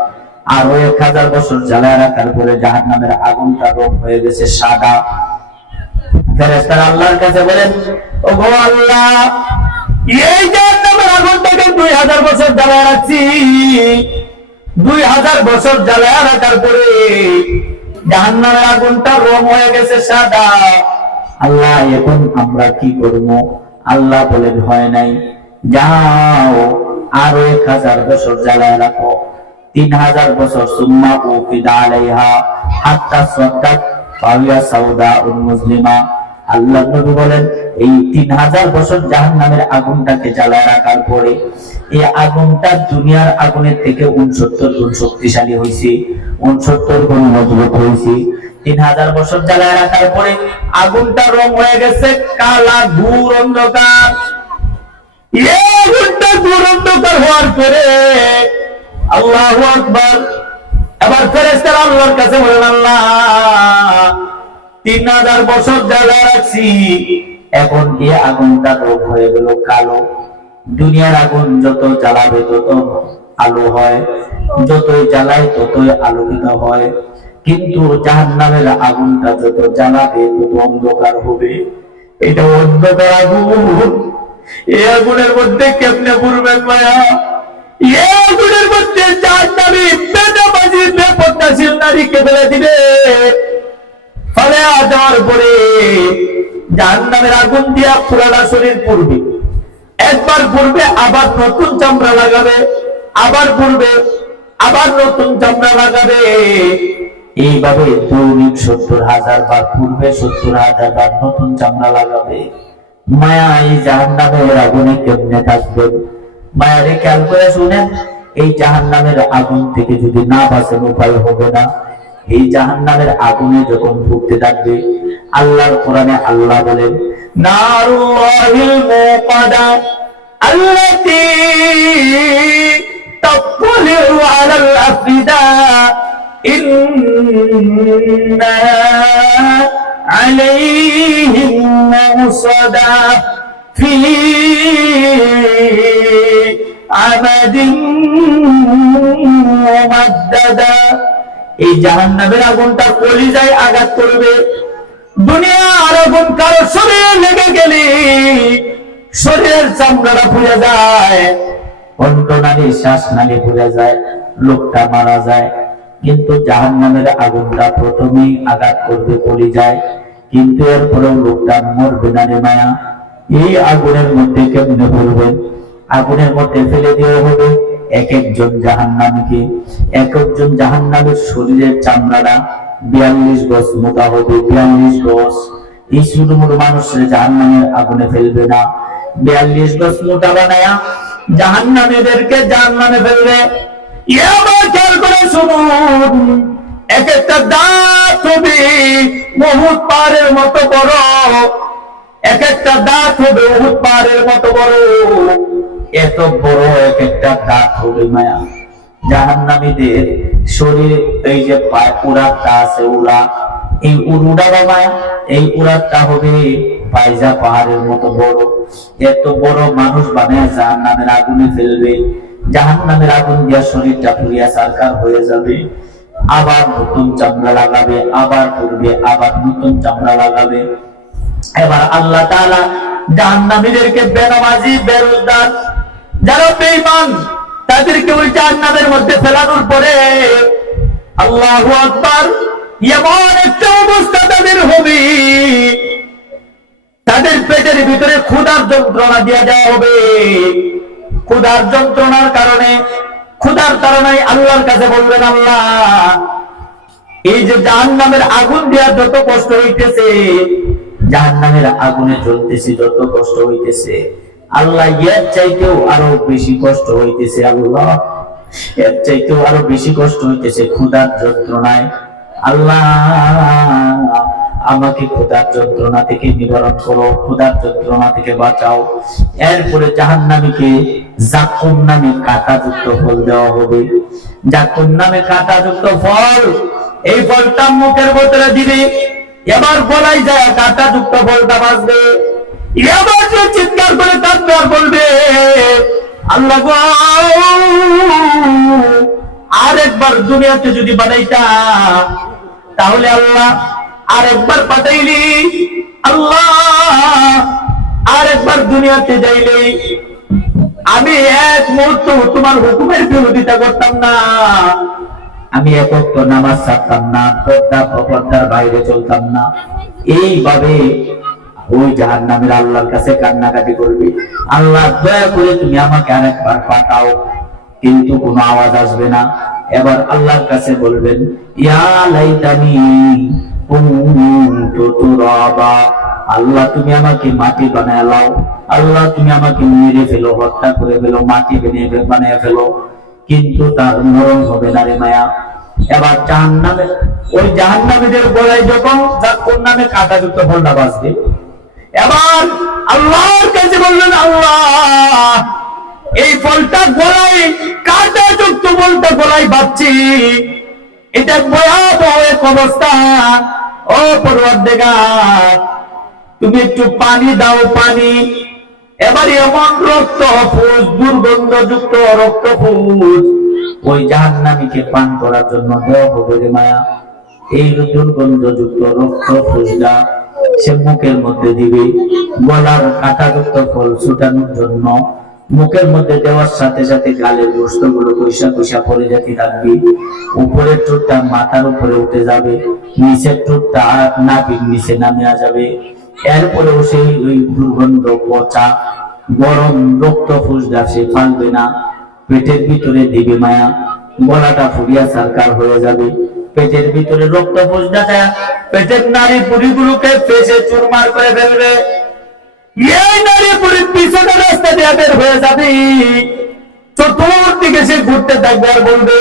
আরো 1000 বছর জ্বালায় রাখার পরে জাহান্নামের আগুনটা রং হয়ে গেছে সাদা। ফেরেশতারা আল্লাহর কাছে বলেন, ওগো আল্লাহ, এই জাহান্নামের আগুনটাকে 2000 বছর জ্বালায় রাখছি, 2000 বছর জ্বালায় রাখার পরে জাহান্নামের আগুনটা রং হয়ে গেছে সাদা। আল্লাহ, এখন আমরা কি করব? আল্লাহ বলেন, হয় নাই, যাও আরো 1000 বছর জ্বালায় রাখো। 3000 বছর। সুম্মা উকিদা আলাইহা হাত্তা সাদ্দাত ফাহিয়া সাউদাউন মুসলিমা। আল্লাহ নবী বলেন, এই 3000 বছর জাহান্নামের আগুনটাকে জ্বালায় রাখার পরে এই আগুনটা দুনিয়ার আগুনের থেকে 69 গুণ শক্তিশালী হয়েছে, 69 গুণ মজবুত হয়েছে। 3000 বছর জ্বালায় রাখার পরে আগুনটা রং হয়ে গেছে কালা ঘুর অন্ধকার। এই আগুনটা ঘুর অন্ধকার হওয়ার পরে আল্লাহু আকবার, এবার ফেরেশতারা আল্লাহর কাছে বলেন, আল্লাহ, 3000 বছর জ্বালায় রাখছি, এখন এই আগুনটা রং হয়ে গেল কালো। দুনিয়ার আগুন যত জ্বালাবে তত আলো হয়, যতই জ্বালায় ততই আলোকিত হয়, কিন্তু জাহান্নামের আগুনটা যত জ্বালাবে তত অন্ধকার হবে। এটা অন্ধকার আগুন। এই আগুনের মধ্যে কেমনে পড়বে মায়া? এই আগুনের মধ্যে জাহান্নামী বেনামাজি বেপরদাশীল নারীকে ফেলে দিবে। ফলে যাওয়ার পরে জাহান্নামের আগুন দিয়া পুরাটা শরীর পুড়বে। একবার পূর্বে আবার নতুন চামড়া লাগাবে, আবার পূর্বে আবার নতুন চামড়া লাগাবে। এইভাবে দৈনিক 70,000 বার পূর্বে, 70,000 বার নতুন চামড়া লাগাবে। মায়া এই জাহান্নামের আগুনে কেমনে থাকবেন? মায়ারে খেয়াল করে শুনেন, এই জাহান্নামের আগুন থেকে যদি না বাঁচেন উপায় হবে না। এই জাহান্নামের আগুনে যখন ফুটতে থাকবে, আল্লাহর কোরআনে আল্লাহ বলেন, নারুল্লাহিল মুকাদা আল্লাতী তাত্তালিউ আলাল আফিদা ইন্না আলাইহিম মুসাদা ফি আমাদিন মুমাদ্দাদা। এই জাহান্নামের আগুনটা কলিজায় আঘাত করবে। দুনিয়ার আগুন কারো শরীরে লেগে গেলে শরীরের চামড়াটা পুড়ে যায়, কণ্ঠনালী শ্বাসনালী পুড়ে যায়, লোকটা মারা যায়। কিন্তু জাহান্নামের আগুনটা প্রথমেই আঘাত করবে কলিজায়, কিন্তু এরপরেও লোকটা মরবে না রে মায়া। এই আগুনের মধ্যে কেমনে পড়বেন? আগুনের মধ্যে ফেলে দেওয়া হবে এক একজন জাহান্নামীকে। এক একজন জাহান্নামের শরীরের চামড়াটা 42 গজ মোটা হবে, 42 গজ। এই ছোট মোটো মানুষের জাহান্নামের আগুনে ফেলবে না, 42 গজ মোটা বানায়া জাহান্নামীদেরকে জাহান্নামে ফেলবে। এবার খেয়াল করে শুনুন, এক একটা দাঁত হবে উহুদ পাহাড়ের মতো বড়, এক একটা দাঁত হবে উহুদ পাহাড়ের মতো বড়। এত বড় এক একটা দাঁত হবে মায়া। জাহান্নামীদের শরীরে এই যে উড়াতটা আছে, উড়া, এই উড়া বাবা, এই উড়াতটা হবে পাইজা পাহাড়ের মতো বড়। এত বড় মানুষ বানায় জাহান্নামের আগুনে ফেলবে। জাহান্নামের আগুন দিয়া শরীরটা পুড়িয়া সারকার হয়ে যাবে। আবার নতুন চামড়া লাগাবে, আবার পূর্বে আবার নতুন চামড়া লাগাবে। এবার আল্লাহ তাআলা জাহান্নামীদেরকে বেনামাজি, বেরোজগার, যারা বেঈমান, তাদেরকে ওই জাহান্নামের মধ্যে ফেলানোর পরে আল্লাহু আকবার, এমন একটা অবস্থা তাদের হবে, তাদের পেটের ভিতরে ক্ষুধার যন্ত্রণা দিয়ে দেওয়া হবে। ক্ষুধার যন্ত্রণার কারণে, ক্ষুধার তাড়নায় আল্লাহর কাছে বলবেন, আল্লাহ এই যে জাহান্নামের আগুন দেওয়া যত কষ্ট হইতেছে, জাহান্নামের আগুনে জ্বলতেছে যত কষ্ট হইতেছে, আল্লাহ এর চাইতেও আরো বেশি কষ্ট হইতেছে। আল্লাহ এর চাইতেও আরো বেশি কষ্ট হইতেছে ক্ষুধার যন্ত্রণায়। আল্লাহ আমাকে ক্ষুধার যন্ত্রণা থেকে নিবারণ করো, ক্ষুধার যন্ত্রণা থেকে বাঁচাও। এরপরে জাহান্নামীকে জাকুম নামে কাঁটাযুক্ত ফল দেওয়া হবে। জাকুম নামে কাঁটাযুক্ত ফল, এই ফলটা মুখের ভিতরে দিবে। এবার বলাই যায় কাঁটাযুক্ত ফলটা বাঁচবে। এবার যে চিৎকার করে কাঁদবে আর বলবে, আল্লাহ গো, আরেকবার দুনিয়াতে যদি বানাইতা, তাহলে আল্লাহ আরেকবার পাঠাইলি, আল্লাহ আরেকবার দুনিয়াতে যাইলে আমি এক মুহূর্ত তোমার হুকুমের বিরোধিতা করতাম না, আমি এক ওয়াক্ত নামাজ ছাড়তাম না, পর্দার বাইরে চলতাম না। এইভাবে ওই জাহান্নামীর আল্লাহর কাছে কান্নাকাটি করবে, আল্লাহ দয়া করে তুমি আমাকে আরেকবার পাঠাও। কিন্তু কোনো আওয়াজ আসবে না। এবার আল্লাহর কাছে বলবেন, ইয়া লাইতানি কুনতু তুরাবা, আল্লাহ তুমি আমাকে মাটি বানায় লাও, আল্লাহ তুমি আমাকে মেরে ফেলো, হত্যা করে ফেলো, মাটি বানিয়ে ফেলো, কিন্তু তার মরণ হবে না রে মায়া। এবার জাহান্নামে, ওই জাহান্নামীদের গলায় যখন জাকুম নামে কাঁটাযুক্ত ফলটা বাজবে, এবার আল্লাহর কাছে বললেন, আল্লাহ এই ফলটা গলায় কাঁটাযুক্ত ফলটা গলায় বাজছে, এটা ভয়াবহ এক অবস্থা। ও পরওয়ারদিগার, তুমি একটু পানি দাও, পানি। এবার এমন রক্ত ফুস, দুর্গন্ধযুক্ত রক্ত ফুস ওই জাহান্নামীকে পান করার জন্য দেওয়া হবে রে মায়া। এই দুর্গন্ধযুক্ত রক্ত ফুসটা সে মুখের মধ্যে দিবে। গলার কাঁটাযুক্ত ফল ছুটানোর জন্য মুখের মধ্যে দেওয়ার সাথে সাথে গালের গোস্ত গুলো কইসা কইসা পড়ে যেতে থাকবে। উপরের ঠোঁটটা মাথার উপরে উঠে যাবে, নিচের ঠোঁটটা নাভির নিচে নামে যাবে। এরপরেও সেই ওই দুর্গন্ধ পচা গরম রক্ত ফুসদা সে ফালবে না, পেটের ভিতরে দিবে মায়া, গলাটা ফুরিয়া সরকার হয়ে যাবে, পেটের ভিতরে রক্ত ফুসদা যায়, পেটের নারী পুরীগুলোকে ফেসে চুরমার করে ফেলবে। এই নারী পুরীর পিছনে রাস্তা দিয়ে বের হয়ে যাবে, চতুর্দিকে সে ঘুরতে থাকবে আর বলবে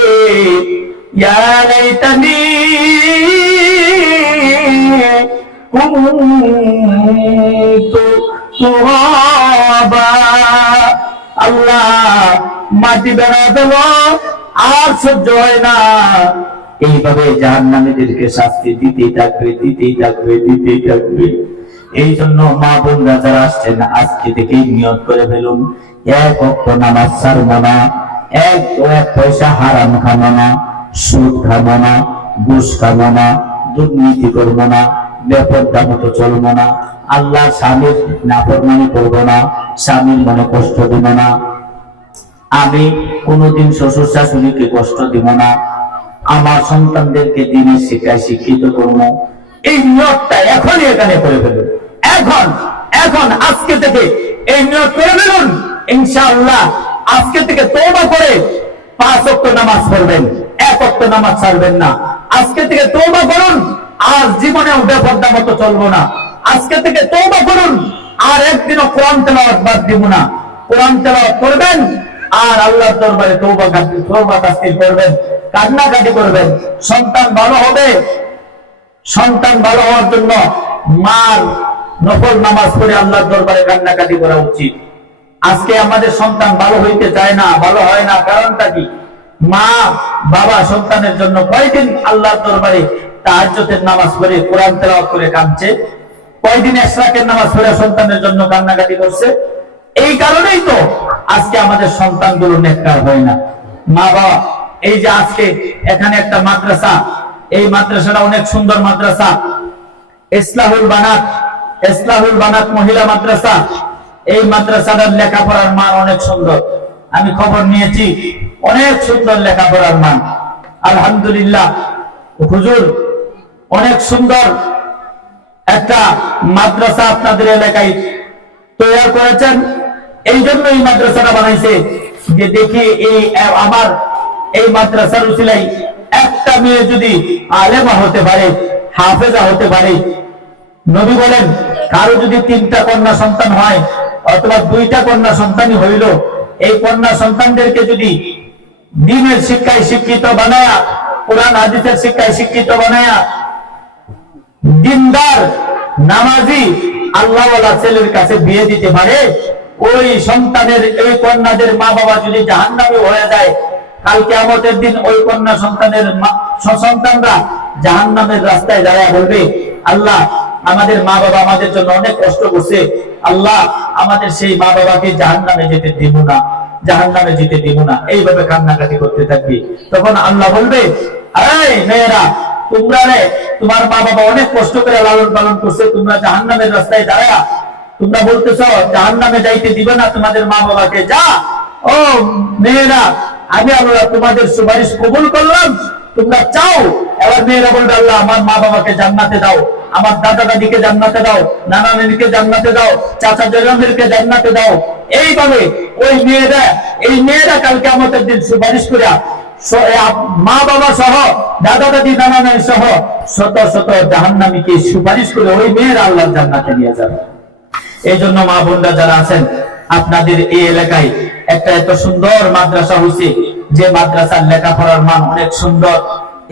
ইয়া লাইতানি কুনতু তুরাবা। আল্লাহ মাটি বেড়া দিল, আর সহ্য হয় না। এইভাবে জাহান্নামীদেরকে শাস্তি দিতেই থাকবে, দিতেই থাকবে, দিতেই থাকবে। এই জন্য মা বোনরা যারা আসছেন, আজকে থেকেই নিয়ত করে ফেলুন, এক ওয়াক্ত নামাজ ছাড়বো না, এক পয়সা হারাম খাবো না, সুদ খাবো না, ঘুষ খাবো না, দুর্নীতি করবো না, বেপরদা মতো চলবো না, আল্লাহ স্বামীর নাফরমানি করবো না, স্বামীর মনে কষ্ট দিব না, আমি কোনোদিন শ্বশুর শাশুড়িকে কষ্ট দিব না, আমার সন্তানদেরকে দিনের শিক্ষায় শিক্ষিত করবো। এই নিয়তটা এখনই এখানে করে ফেলুন, এখন এখন আজকে থেকে এই নিয়ত করে ফেলুন। ইনশাআল্লাহ আজকে থেকে তওবা করে 5 ওয়াক্ত নামাজ পড়বেন, 1 ওয়াক্ত নামাজ ছাড়বেন না। আজকে থেকে তওবা করুন, আর জীবনে বেপরদা মতো চলবো না। আজকে থেকে তওবা করুন, আর একদিনও কোরআন তেলাওয়াত বাদ দিব না। কোরআন তেলাওয়াত করবেন আর আল্লাহর দরবারে তওবা তাসবিহ করবেন, কান্নাকাটি করবেন। সন্তান ভালো হবে, সন্তান ভালো হওয়ার জন্য মার নফল নামাজ পড়ে আল্লাহর দরবারে কান্নাকাটি করা উচিত। আজকে আমাদের সন্তান ভালো হইতে চায় না, ভালো হয় না, কারণটা কি? মা বাবা সন্তানের জন্য কয়দিন আল্লাহর দরবারে তাহাজ্জুদের নামাজ পড়ে কোরআন তেলাওয়াত করে কাঁদছে, কয়দিন ইশরাকের নামাজ পড়ে সন্তানের জন্য কান্নাকাটি করছে। এই কারণেই তো আজকে আমাদের সন্তানগুলো নেককার হয় না। মা বাবা, এই যে আজকে এখানে একটা মাদ্রাসা, এই মাদ্রাসাটা অনেক সুন্দর মাদ্রাসা, ইসলাহুল বানাত মহিলা মাদ্রাসা। এই মাদ্রাসাটার লেখাপড়ার মান অনেক সুন্দর, আমি খবর নিয়েছি, অনেক সুন্দর লেখাপড়ার মান। আলহামদুলিল্লাহ, হুজুর অনেক সুন্দর একটা মাদ্রাসা আপনাদের এলাকায় তৈরি করেছেন। এই জন্য এই মাদ্রাসাটা বানাইছে যে দেখি আমার এই মাদ্রাসার উসিলায় একটা মেয়ে যদি আলেমা হতে পারে, হাফেজা হতে পারে। নবী বলেন, কারো যদি 3টা কন্যা সন্তান হয় অথবা 2টা কন্যা সন্তানই হইল, এই কন্যা সন্তানদেরকে যদি দ্বীনের শিক্ষায় শিক্ষিত বানায়া, কোরআন হাদিসের শিক্ষায় শিক্ষিত বানায়া, দিনদার নামাজি আল্লাহওয়ালা ছেলের কাছে বিয়ে দিতে পারে, ওই সন্তানের, ওই কন্যাদের মা বাবা যদি জাহান্নামী হয়ে যায়, কাল কিয়ামতের দিন ওই কন্যা সন্তানের সন্তানরা জাহান্নামের রাস্তায় দাঁড়ায় বলবে, আল্লাহ আমাদের মা বাবা আমাদের জন্য অনেক কষ্ট করছে, আল্লাহ আমাদের সেই মা বাবাকে জাহান্নামে যেতে দিব না, জাহান্নামে যেতে দিব না। এইভাবে কান্নাকাটি করতে থাকবে। তখন আল্লাহ বলবে, এই মেয়েরা, তোমরা রে, তোমার মা বাবা অনেক কষ্ট করে লালন পালন করছে, তোমরা জাহান্নামের রাস্তায় দাঁড়ায়া তোমরা বলতেছ জাহান্নামে যাইতে দিবে না তোমাদের মা বাবাকে। যা, ও মেয়েরা, আমি আল্লাহ তোমাদের সুপারিশ কবুল করলাম, তোমরা চাও। এবার মেয়েরা বলবে, আল্লাহ আমার মা বাবাকে জান্নাতে দাও, আমার দাদা দাদিকে জান্নাতে দাও, নানা নানিকে জান্নাতে দাও, চাচা চাচাদেরকে জান্নাতে দাও। এইভাবে ওই মেয়েরা কালকে আমাদের দিন সুপারিশ করে মা বাবা সহ, দাদা দাদি, নানা নানি সহ শত শত জাহান্নামীকে সুপারিশ করে ওই মেয়েরা আল্লাহর জান্নাতে নিয়ে যাবে। এই জন্য মা বোনরা যারা আছেন, আপনাদের এই এলাকায় একটা এত সুন্দর মাদ্রাসা হয়েছে, যে মাদ্রাসার লেখাপড়ার মান অনেক সুন্দর,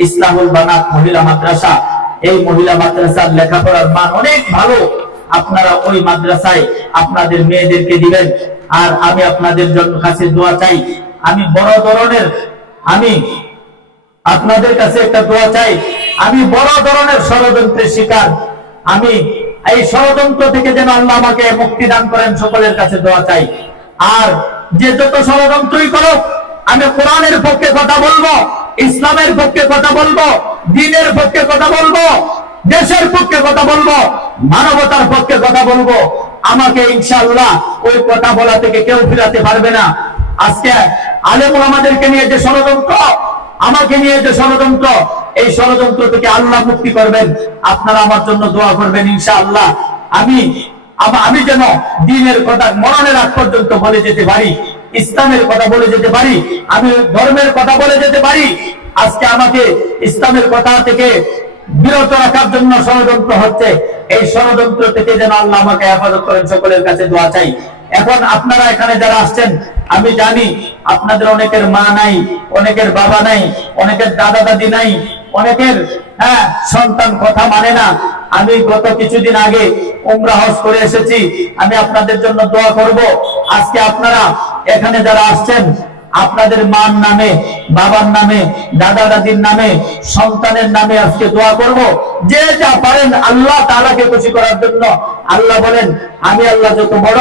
ইসলাহুল বানাত মহিলা মাদ্রাসা। এই মহিলা মাদ্রাসার লেখাপড়ার মান অনেক ভালো। আপনারা ওই মাদ্রাসায় আপনাদের মেয়েদেরকে দিবেন। আর আমি আপনাদের জন্য কাছে দোয়া চাই, আমি বড় ধরনের, আমি আপনাদের কাছে একটা দোয়া চাই, আমি বড় ধরনের ষড়যন্ত্রের শিকার, আমি এই ষড়যন্ত্র থেকে যেন আল্লাহ আমাকে মুক্তি দান করেন, সকলের কাছে দোয়া চাই। আর যে যত ষড়যন্ত্রই করো, আমি কোরআনের পক্ষে কথা বলবো, ইসলামের পক্ষে কথা বলবো, দ্বীনের পক্ষে কথা বলবো, দেশের পক্ষে কথা বলবো, মানবতার পক্ষে কথা বলবো। আমাকে ইনশাআল্লাহ ওই কথা বলা থেকে কেউ ফিরাতে পারবে না। আজকে আলেম ওলামাদেরকে নিয়ে যে ষড়যন্ত্র, আমাকে নিয়ে যে ষড়যন্ত্র, এই ষড়যন্ত্র থেকে আল্লাহ মুক্তি করবেন। আপনারা আমার জন্য দোয়া করবেন ইনশাআল্লাহ। আমি আমি যেন দ্বীনের কথা মরণের আগ পর্যন্ত বলে যেতে পারি, ইসলামের কথা বলে যেতে পারি, আমি ধর্মের কথা বলে যেতে পারি। আজকে আমাকে ইসলামের কথা থেকে বিরত রাখার জন্য ষড়যন্ত্র হচ্ছে, এই ষড়যন্ত্র থেকে যেন আল্লাহ আমাকে হেফাজত করেন, সকলের কাছে দোয়া চাই। এখন আপনারা এখানে যারা আসছেন, আমি জানি আপনাদের অনেকের মা নাই, অনেকের বাবা নাই, অনেকের দাদা দাদি নাই, অনেকের সন্তান কথা মানে না। আমি গত কিছুদিন আগে উমরা হজ করে এসেছি, আমি আপনাদের জন্য দোয়া করব। আজকে আপনারা এখানে যারা আসছেন, আপনাদের মার নামে, বাবার নামে, দাদা দাদির নামে, সন্তানের নামে আজকে দোয়া করব। যে যা পারেন আল্লাহ তাআলাকে খুশি করার জন্য। আল্লাহ বলেন, আমি আল্লাহ যত বড়,